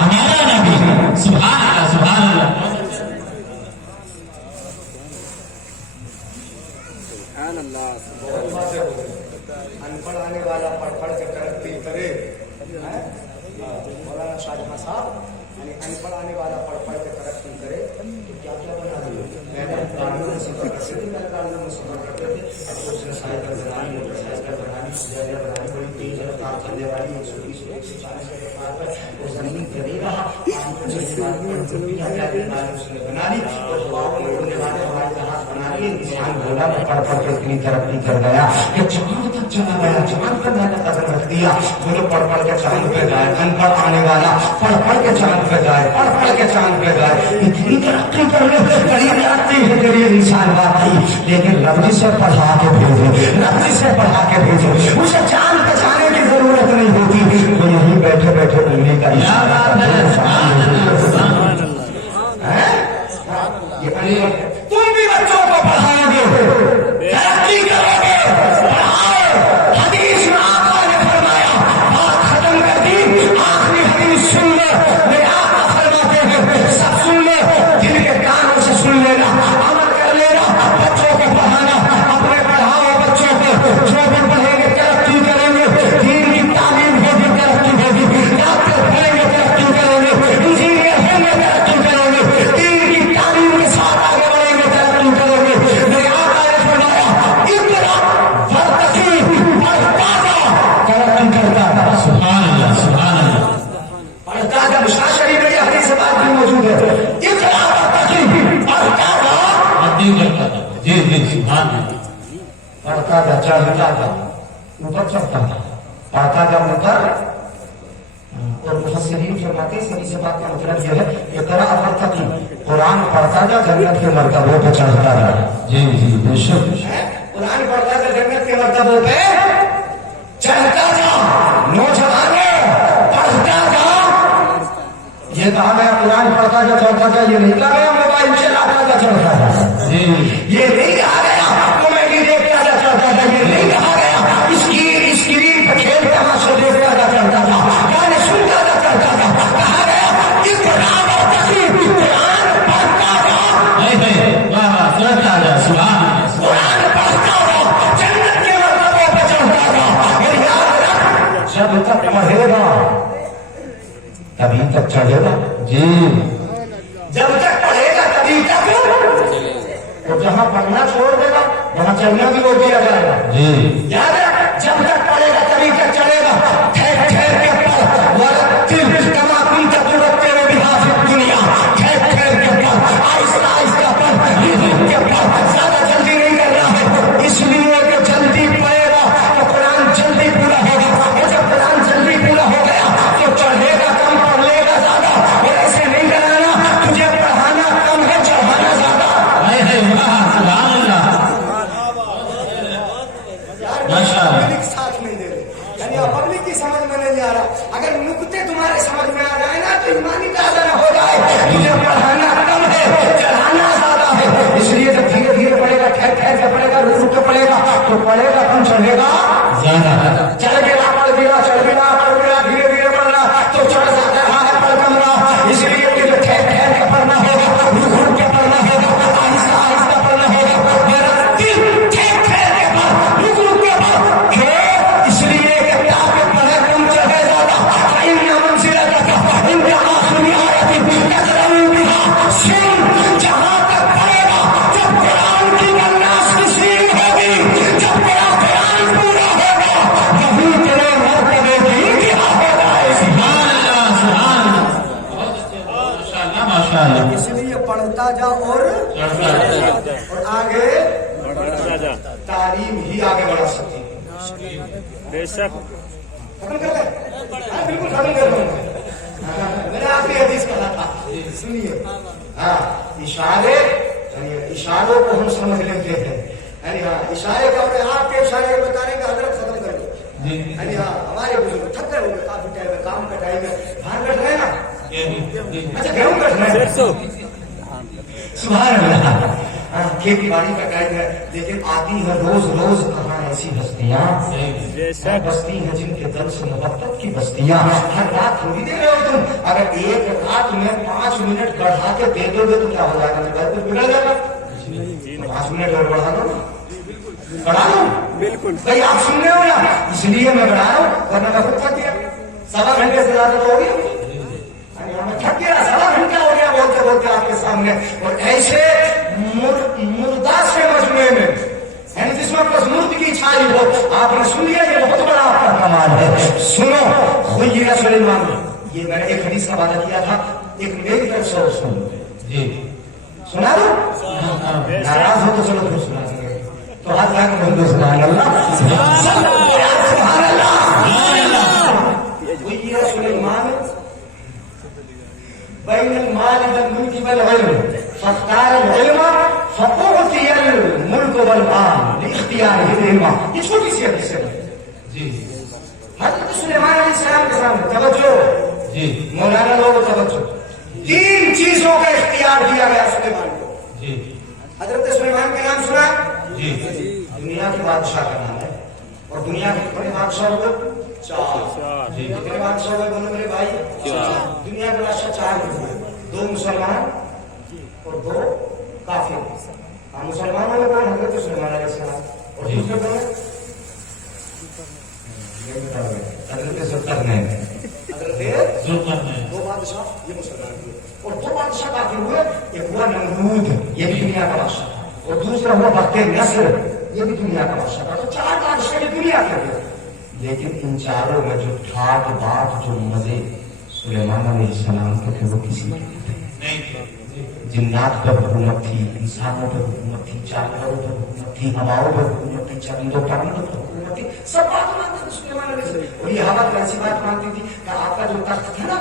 हमारा नबी। सुभान अल्लाह, सुभान अल्लाह। बहुत बातें होती हैं। अनपढ़ आने वाला पढ़ के तरक्की करे, मौलाना शाहजहां साहब, यानी अनपढ़ आने वाला पढ़ के तरक्की करे तो क्या क्या बना दिए। मैंने गाड़ियों में सफर करते थे, मैंने गाड़ियों में सफर करते थे, अब तो उसने साइकिल बनानी, मोटरसाइकिल बनानी, जगह बनानी, बड़ी तेज रफ्तार चलने वाली 120 140 के रफ्तार पर वो जमीन पे नहीं रहा, उसने बना ली, और हवाओं में उड़ने वाले हवाई जहाज बना लिए। इंसान बोला मैं पढ़ के इतनी तरक्की कर गया कि चांद तक चला गया, चांद पर मैंने कदम रख दिया। बोलो पढ़ के चांद पे जाए, अनपढ़ आने वाला पढ़ के चांद पे जाए, पढ़ के चांद पे जाए। इतनी तरक्की कर ले, बड़ी तरक्की है तेरी इंसान बात नहीं, लेकिन रब जी से पढ़ा के भेजो, रब जी से पढ़ा के भेजो, उसे चांद पे जाने की जरूरत नहीं होती। तो यही बैठे बैठे उंगली का इशारा तुम भी बच्चों को पढ़ाओगे, तरक्की करोगे, पढ़ाओ। हदीस में आका ने फरमाया, बात खत्म कर दी, आखिरी हदीस सुन लो। मेरे आका फरमाते हैं सब सुन लो, दिल के कानों से सुन लेना, अमल कर लेना। बच्चों को पढ़ाना, अपने पढ़ाओ बच्चों को, जो भी पढ़ेंगे तरक्की करेंगे, दीन की तालीम होगी तरक्की होगी, डॉक्टर पढ़ेंगे तरक्की करेंगे, इंजीनियर होंगे तरक्की करेंगे, दीन की तालीम के साथ आगे बढ़ेंगे तरक्की करेंगे। मेरे आका ने फरमाया इक़रा वरतकी, पढ़ता जा तरक्की करता जा। सुभान अल्लाह, सुभान अल्लाह। पढ़ता जा, मिशकात शरीफ में हदीस से बात भी मौजूद है, इक़रा वरतकी, पढ़ता जा, अद्दी करता था। जी जी, सुभान अल्लाह। पढ़ता जा, चढ़ता जा, ऊपर चढ़ता जा, पढ़ता जा ऊपर। और मुफस्सिरीन फरमाते हैं सही से बात का मतलब यह है इक़रा वरतकी, कुरान पढ़ता जा, जन्नत के मर्तबों पे चढ़ता जा। जी जी, बेशक। कुरान पढ़ता जा, जन्नत के मर्तबों पे चढ़ता जा। नौजवानों पढ़ता जा। ये कहा गया कुरान पढ़ता जा चढ़ता जा, ये नहीं कहा गया मोबाइल चलाता जा चढ़ता जा, जी ये नहीं कहा गया कॉमेडी देखता जा चढ़ता जा, ये नहीं कहा गया स्क्रीन पर खेल तमाशा देखता जा चढ़ता जा, गाने सुनता जा चढ़ता जा। कहा गया इक़रा वरतकी, कुरान पढ़ता जा, नहीं नहीं, वाह वाह, चढ़ता जा, सुभान अल्लाह, कुरान पढ़ता जा, जन्नत के मर्तबों पे चढ़ता जा। और याद रख, जब तक पढ़ेगा तभी तक चढ़ेगा। जी जब तक पढ़ेगा तभी तक, तो जहाँ पढ़ना छोड़ देगा वहाँ चढ़ना भी रोक दिया जाएगा। जी, याद रख, जब तक पढ़ेगा तभी तक चलेगा। ठहर ठहर के पढ़, वरत्तिल कमा कुंत तुरत्तिल बिहा फी दुनिया, ठहर ठहर के पढ़, आहिस्ता आहिस्ता पढ़, रुक के पढ़, ज्यादा जल्दी नहीं करना है, इसलिए कि जल्दी पढ़ेगा तो कुरान जल्दी पूरा होगा, और जब कुरान जल्दी पूरा हो गया तो चढ़ेगा कम, पढ़ लेगा ज्यादा। और ऐसे नहीं कराना, तुझे पढ़ाना कम है, चढ़ाना ज्यादा। नहीं नहीं, वाह, सुभान अल्लाह, माशाअल्लाह। पब्लिक साथ नहीं दे रही, यानी पब्लिक की समझ में नहीं आ रहा। अगर नुक्ते तुम्हारे समझ में आ जाए ना तो ईमानी ताज़ा न हो जाए। तुझे पढ़ाना कम है, चढ़ाना ज्यादा है, इसलिए जब धीरे धीरे पढ़ेगा, ठहर ठहर के पढ़ेगा, रुक रुक के पढ़ेगा, तो पढ़ेगा कम, चढ़ेगा ज्यादा। चढ़ गया, पढ़ गया, चढ़ गया, पढ़ गया, धीरे धीरे पढ़ना तो चढ़ जाता है, पढ़ कम रहा। इसलिए कि जो ठहर ठहर के पढ़ना होगा, रुक रुक के पढ़ना होगा, आहिस्ता आहिस्ता पढ़ना होगा। मेरा दिल ठहर ठहर के पढ़, रुक रुक के पढ़, क्यों? इसलिए कि ताकि पढ़े कम, चढ़े ज्यादा। इन मंजिलतक इन आखिरी आयत तक़रऊ बिहा, सुन, जहां तक पढ़ेगा, जब कुरान की वन्नास की सीन होगी, जब तेरा कुरान पूरा होगा, वही तेरे मर्तबे की इंतहा हो जाएगी। सुभान अल्लाह, सुभान अल्लाह, माशाअल्लाह, माशाअल्लाह। इसलिए पढ़ता जा और चढ़ता जा, आगे बढ़ता जा, तालीम ही आगे बढ़ा सकती है। बेशक। खत्म कर ले? हाँ, बिल्कुल खत्म कर दूंगा। मैंने आखिरी हदीस कहा था, सुनिए। हाँ, इशारे, इशारों को हम समझ लेते हैं, यानी हाँ, इशारे का आपके इशारे बता रहे हैं कि हजरत खत्म कर दो, जी यानी हाँ, हमारे बुजुर्ग थक गए होंगे काफी टाइम में, काम का टाइम है, धान कट रहे हैं ना, जी जी, अच्छा गेहूं कट रहे हैं, सुभान अल्लाह। खेती बाड़ी का टाइम है, लेकिन आती है रोज रोज कहाँ ऐसी हस्तियां, बेशक। बस्ती है जिनके दिल से मोहब्बत की बस्तियां। हर रात थोड़ी दे रहे हो तुम, अगर एक रात में 5 मिनट बढ़ा के दे दोगे तो क्या हो जाएगा? बिगड़ जाएगा। 5 मिनट और बढ़ा दो, बढ़ा दूं? बिल्कुल। भाई आप सुन रहे हो ना, इसलिए मैं बढ़ा रहा हूं, वरना मैं खुद थक गया। 1.25 घंटे से ज्यादा तो होगी, मैं थक गया। 1.25 घंटा हो गया बोलते बोलते आपके सामने। और ऐसे मुर्दा से मजमूए में यानी जिसमें बस मुर्द की छाई हो, आपने सुन लिया, ये बहुत बड़ा आपका कमाल है। सुनो, खुय्यिरा सुलेमान, ये मैंने एक हदीस का वादा किया था, एक मेरी तरफ से सुन जी सुना दो। नाराज हो तो चलो फिर सुना देंगे। तो हाथ लगा के बोल दो सुभान अल्लाह, सुभान अल्लाह। खुय्यिरा सुलेमान बैनल माल वल मुल्क वल इल्म फख्तार अल इल्म फउतिय अल मुल्क वल माल लिइख्तियारिहि बिहिमा। ये छोटी सी हदीस है जी हजरत सुलेमान अलैहिस्सलाम के सामने तवज्जो जी मौलाना लोग तवज्जो, 3 चीजों का इख्तियार दिया गया सुलेमान को। जी हजरत सुलेमान का नाम सुना? जी दुनिया के बादशाह का नाम है। और दुनिया के कितने बादशाह हो गए? 4। जी कितने बादशाह हो गए बोलो मेरे भाई? 4। दुनिया के बादशाह 4 हुए, 2 मुसलमान और 2 काफिर। मुसलमानों में कौन? हजरत सुलेमान अलैहिस्सलाम। और दूसरे कौन? हजरत जुल्करनैन। जुल्करनैन। 2 बादशाह ये मुसलमान हुए, और 2 बादशाह काफिर हुए। एक हुआ नमरूद, ये भी दुनिया का बादशाह था, और दूसरा हुआ बख्ते नस्र, ये भी दुनिया का बादशाह था। तो 4 बादशाह ये दुनिया के थे। लेकिन इन चारों में जो ठाट बात, जो मजे सुलेमान अलैहिस्सलाम के थे, वो किसी के नहीं थे। जिन्नात पर हुकूमत थी, इंसानों पर हुकूमत थी, जानवरों पर हुकूमत थी, हवाओं पर हुकूमत थी, चरिंदों परिंदों पर हुकूमत थी, सब बात मानते थे सुलेमान अलैहिस्सलाम। और ये हवा कैसी बात मानती थी कि आपका जो तख्त था ना,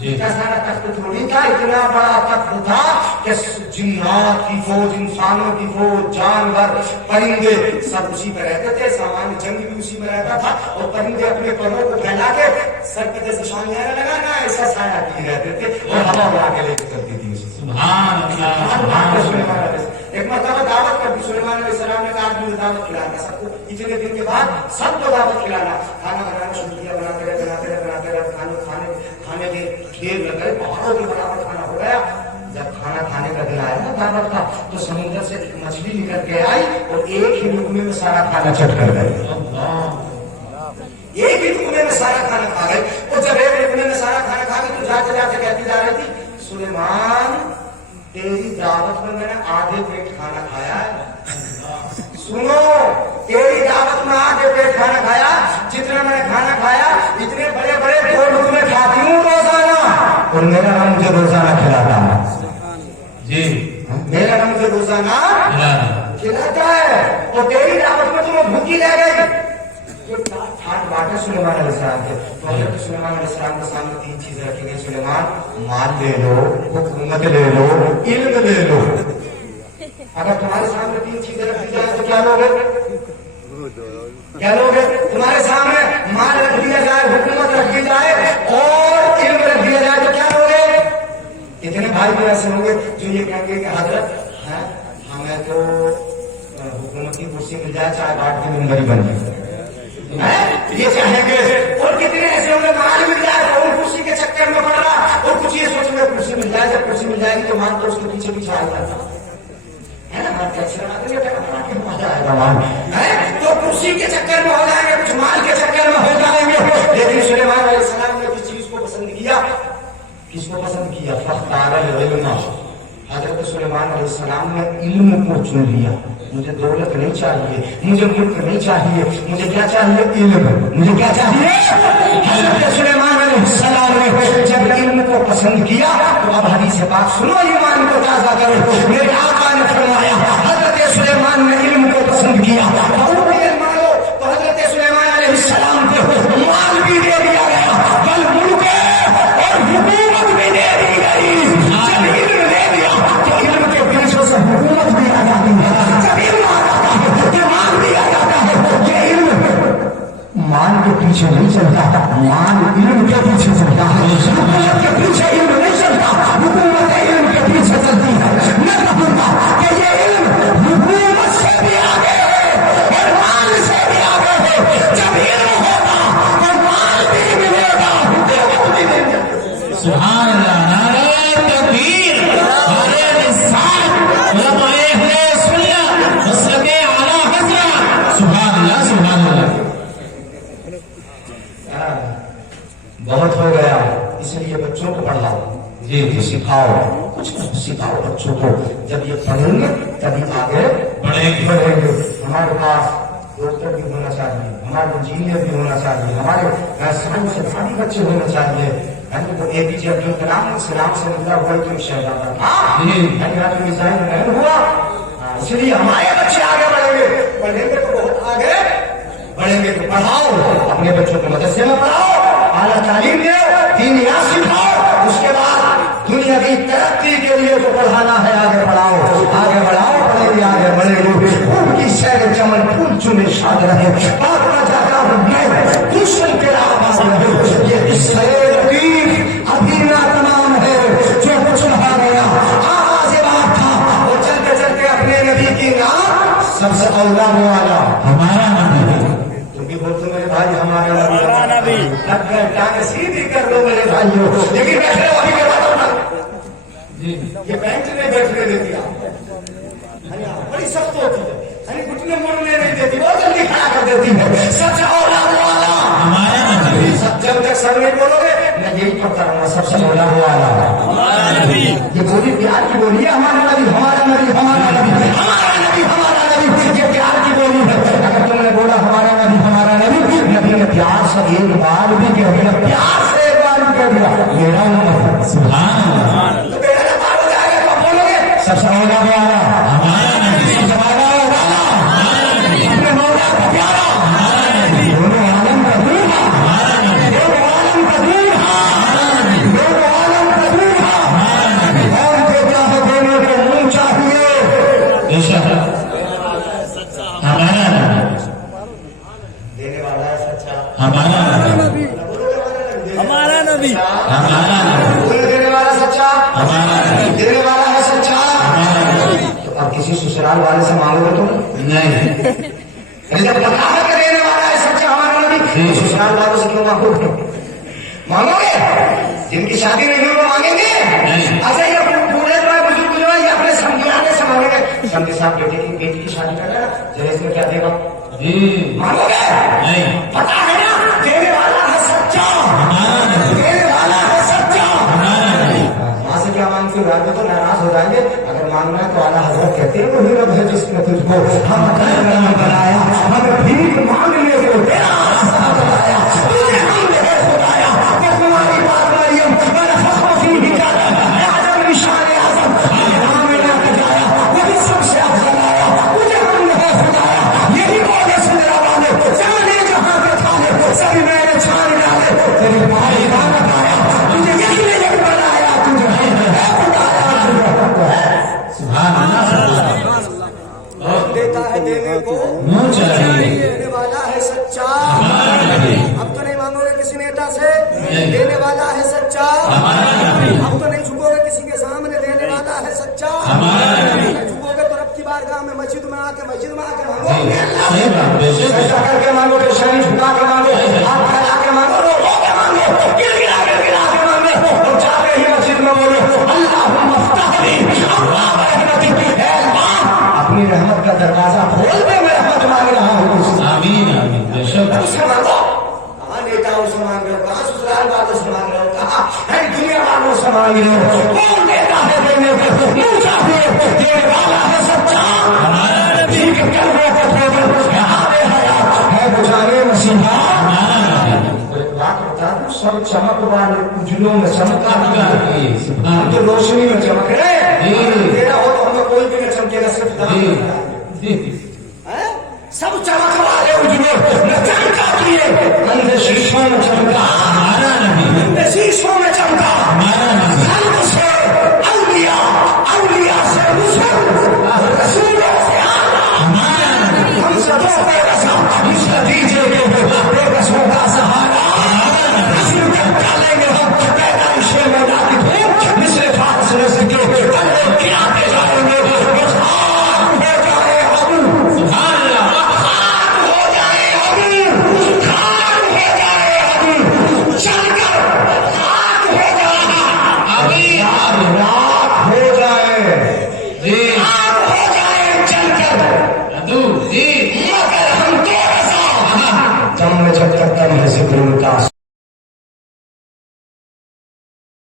इतना सारा तख्त थोड़ी था, इतना बड़ा तख्त था कि जिन्नात की फौज, इंसानों की फौज, जानवर, परिंदे सब उसी पर रहते थे। सामान्य जंग भी उसी में रहता था, और परिंदे अपने परों को फैला के सर पे जैसे शानियां लगाना ऐसा साया किए रहते थे, और हवा उड़ा के लेके चलती थी उसे। सुभान अल्लाह, सुभान अल्लाह। एक मरतबा दावत कर दी सुलेमान अलैहिस्सलाम ने, कहा मुझे दावत खिलाना सबको। इतने दिन के बाद सबको दावत खिलाना, खाना बनाना शुरू किया, बनाते रहे खाने के ढेर लग गए, पहाड़ों के बराबर खाना हो गया। जब खाना खाने का दिन आया ना दावत का, तो समुद्र से एक मछली निकल के आई और एक ही लुकमे में सारा खाना चट कर गई। एक ही लुकमे में सारा खाना खा गए। और जब एक लुकमे में सारा खाना खा गई, तो जाते जाते कहती जा रही थी, सुलेमान तेरी दावत में मैंने आधे पेट खाना खाया है। सुनो, तेरी दावत में आधे पेट खाना खाया, जितना मैंने खाना खाया इतने बड़े बड़े 2 लुकमे खाती हूँ रोजाना, और मेरा नाम मुझे रोजाना खिलाता है। जी मेरा नाम मुझे रोजाना खिलाता है, और तेरी दावत में तुम्हें भूखी रह गई। ठाट बाटे सुलेमान अलैहिस्सलाम के। तो हजरत सुलेमान अलैहिस्सलाम के सामने 3 चीजें रखी गई। सुलेमान, माल ले लो, हुकूमत ले लो, इल्म ले लो। अगर तुम्हारे सामने 3 चीजें रख दी जाए तो क्या लोगे? क्या लोगे? तुम्हारे सामने माल रख दिया जाए, हुकूमत रख दी जाए, और इल्म रख दिया जाए तो क्या लोगे? इतने भाई भी ऐसे होंगे जो ये कहेंगे कि हजरत है, हमें तो हुकूमत की कुर्सी मिल जाए, चाहे बाट की मेंबरी बन जाए, ये चाहेंगे। और कितने ऐसे होंगे माल मिल जाए तो उन कुर्सी के चक्कर में पड़ रहा, और कुछ ये सोच में कुर्सी मिल जाए, जब कुर्सी मिल जाएगी तो माल तो उसके पीछे पीछे आएगा, है ना? तो कुर्सी के चक्कर में हो जाएंगे, कुछ माल के चक्कर में हो जाएंगे। लेकिन सुलेमान अलैहिस्सलाम ने किस चीज को पसंद किया? किसको पसंद किया? फख्तार अल इल्म। हजरत सुलेमान अलैहिस्सलाम ने इल्म को चुन लिया। मुझे दौलत नहीं चाहिए, मुझे मुल्क नहीं चाहिए, मुझे क्या चाहिए? इल्म। मुझे क्या चाहिए? हजरत सुलेमान अलैहिस्सलाम ने जब इल्म को पसंद किया, तो अब हदीस पाक सुनो, ईमान को ताज़ा करो। मेरे आका ने फरमाया, हजरत सुलेमान ने इल्म को पसंद किया, तो हजरत सुलेमान अलैहिस्सलाम को माल भी दे दिया गया, बल मुल्क और हुकूमत भी दे दी गई। जब इल्म दे दिया तो इल्म के पीछे से हुकूमत भी आ जाती है, जब इल्म आ जाता है तो माल भी आ जाता है। ये इल्म मान के पीछे नहीं चलता, मान इल्म के पीछे चलता है। हुकूमत के पीछे इल्म नहीं चलता, हुकूमत इल्म के पीछे चलती है। मैं कहूँगा कि ये इल्म हुकूमत से भी आगे है, जी जी सिखाओ, कुछ सिखाओ बच्चों को। जब ये पढ़ेंगे तभी आगे बढ़ेंगे। बढ़ेंगे। हमारे पास डॉक्टर भी होना चाहिए, हमारे इंजीनियर भी होना चाहिए, हमारे साइंस से भारी बच्चे होने चाहिए। तो एपीजे अब्दुल कलाम इस्लाम से निकला हुआ तो शहजादा था, मिसाइल नहीं हुआ। इसलिए हमारे बच्चे आगे बढ़ेंगे, बढ़ेंगे तो बहुत आगे बढ़ेंगे। तो पढ़ाओ, अपने बच्चों को मदरसे में पढ़ाओ, आला तालीम दो, दीन याद सिखाओ। उसके बाद दुनिया की तरक्की के लिए तो पढ़ाना है, आगे बढ़ाओ, आगे बढ़ाओ, बढ़ेंगे, आगे बढ़ेंगे। फूल की सैर चमन फूल चुने शाद रहे, बात ना जाता हूँ मैं दुश्मन के आवाज रहे। ये सैर अभी ना तमाम है, जो कुछ रहा गया आवाज बात था, वो चलते चलते अपने नबी की नाम सबसे औला वाला हमारा नबी। तुम भी बोलते मेरे भाई हमारा नबी। लग गए टांगे सीधी कर लो मेरे भाइयों, लेकिन बैठ रहे वही के बाद ये बेंच नहीं बैठने देती आप, बड़ी सख्त होती है, अरे घुटने मुड़ने नहीं देती, बहुत जल्दी खड़ा कर देती है। सबसे औला वाला हमारा नबी। सब जब तक सब नहीं बोलोगे मैं यही पढ़ता रहूंगा, सबसे औला वाला हमारा नबी। ये बोली प्यार की बोली है, हमारा नबी हमारा नबी हमारा नबी हमारा नबी हमारा नबी, ये प्यार की बोली है। अगर तुमने बोला हमारा नबी हमारा नबी, नबी ने प्यार से एक बार भी कह दिया, प्यार से एक बार भी कह दिया मेरा उम्मत, सुभान अल्लाह। तो मेरा नंबर हो जाएगा तो बोलोगे सबसे औला वाला हमारा नबी। हमारा वाला अपने मौला का प्यारा, दोनों आलम का दूल्हा, दोनों आलम का दूल्हा, दोनों आलम का दूल्हा। और देता है देने को मुंह चाहिए, बेशक हमारा नबी। देने वाला है सच्चा, हमारा नबी। हमारा नबी। हमारा नबी। बोले देने वाला सच्चा, हमारा नबी। देने वाला है सच्चा। हमारा नबी। तो अब किसी ससुराल वाले से मांगोगे तुम, नहीं। जब पता है कि देने वाला है सच्चा हमारा नबी, तो ससुराल वालों से क्यों मांगोगे? मांगोगे? जिनकी शादी नहीं हुई वो मांगेंगे? नहीं। अच्छा ये बूढ़े जो है बुजुर्ग जो है ये अपने समझाने से मांगेंगे, समझे साहब बेटी की शादी कर लेना, जहेज में क्या देगा? जी मांगोगे? नहीं। पता है ना देने वाला है सच्चा, हमारा नबी। देने वाला है सच्चा। हमारा नबी। वहां से क्या मांगते हो? रात तो नाराज हो जाएंगे। अगर मांगना है तो आला हजरत कहते हैं वही रब है जिसने तुझको हम बनाया, हमें भीख मांगने को तेरा रास्ता बताया, तुझे हमने खुदाया, कि तुम्हारी बात मरियम मैंने फखोफी भी करा, आजम निशान आजम नाम ना बजाया, वही सबसे अफजल आया, तुझे हमने खुदाया, यही बोले सुनने वाले जाने जहां के थाने सभी मैंने छान डाले, तेरे भाई का बताया, तुझे यही नहीं बनाया, तुझे हमने खुदाया, तुझे सुभान अल्लाह। देता है देने को मुंह चाहिए। देने वाला है सच्चा। हमारा नबी। अब तो नहीं मांगोगे किसी नेता से, नहीं। देने वाला है सच्चा। हमारा नबी। अब तो नहीं झुकोगे किसी के सामने, देने वाला है सच्चा। हमारा नबी। नहीं झुकोगे तो रब की बारगाह में मस्जिद में आके जी, मांगो, सही बात। बेशक ऐसा करके मांगो, तो शरीर झुका के मांगो, हाथ फैला के मांगो, रो के मांगो, गिड़गिड़ा के मांगो, और जाके ही मस्जिद में बोलो अल्लाहुम्मा अफ्तहली अब्वाब रहमतिक, हे अल्लाह अपनी रहमत का दरवाजा खोल दे, मैं रहमत मांग रहा हूँ। आमीन आमीन। बेशक उससे मांगो, कहाँ नेताओं से मांग रहे हो, कहाँ ससुराल वालों से मांग रहे हो, कहाँ है दुनिया वालों से मांग रहे हो? कौन देता है देने को मुंह चाहिए, देने वाला है सच्चा। हमारा नबी। ठीक है, कल वो है बुझाने मसीहा। हमारा नबी। एक बात बता दूं, सब चमक वाले उजलों में चमका जी, सुभान हम तो रोशनी में चमक रहे जी। तेरा हो तो हमें कोई भी न चमकेगा, सिर्फ जी दम जी। है। सब चमक वाले उजलों में चमका दिए, अंधे शीशों में चमका, हमारा नबी। अंधे शीशों में चमका, हमारा नबी। कल्ब से औलिया, औलिया से रसूल, रसूलों से आला, हमारा नबी। हमसे दो बेरसा इस नतीजे के बेकसों का सहारा, रसूल का डालेंगे हम पैदाइश में लाके धूप, मिस्र फारस में सके अल्लाह गिराते जाएंगे, बस खाक हो जाए हम, सुभान अल्लाह। खाक हो जाए हम, खाक हो जाए हम, चलकर खाक हो जाए, आमीन। राख हो जाए, जी। खाक हो जाए चलकर, अदू जी। मगर हम तो रजा, दम में जब तक दम है जिक्र का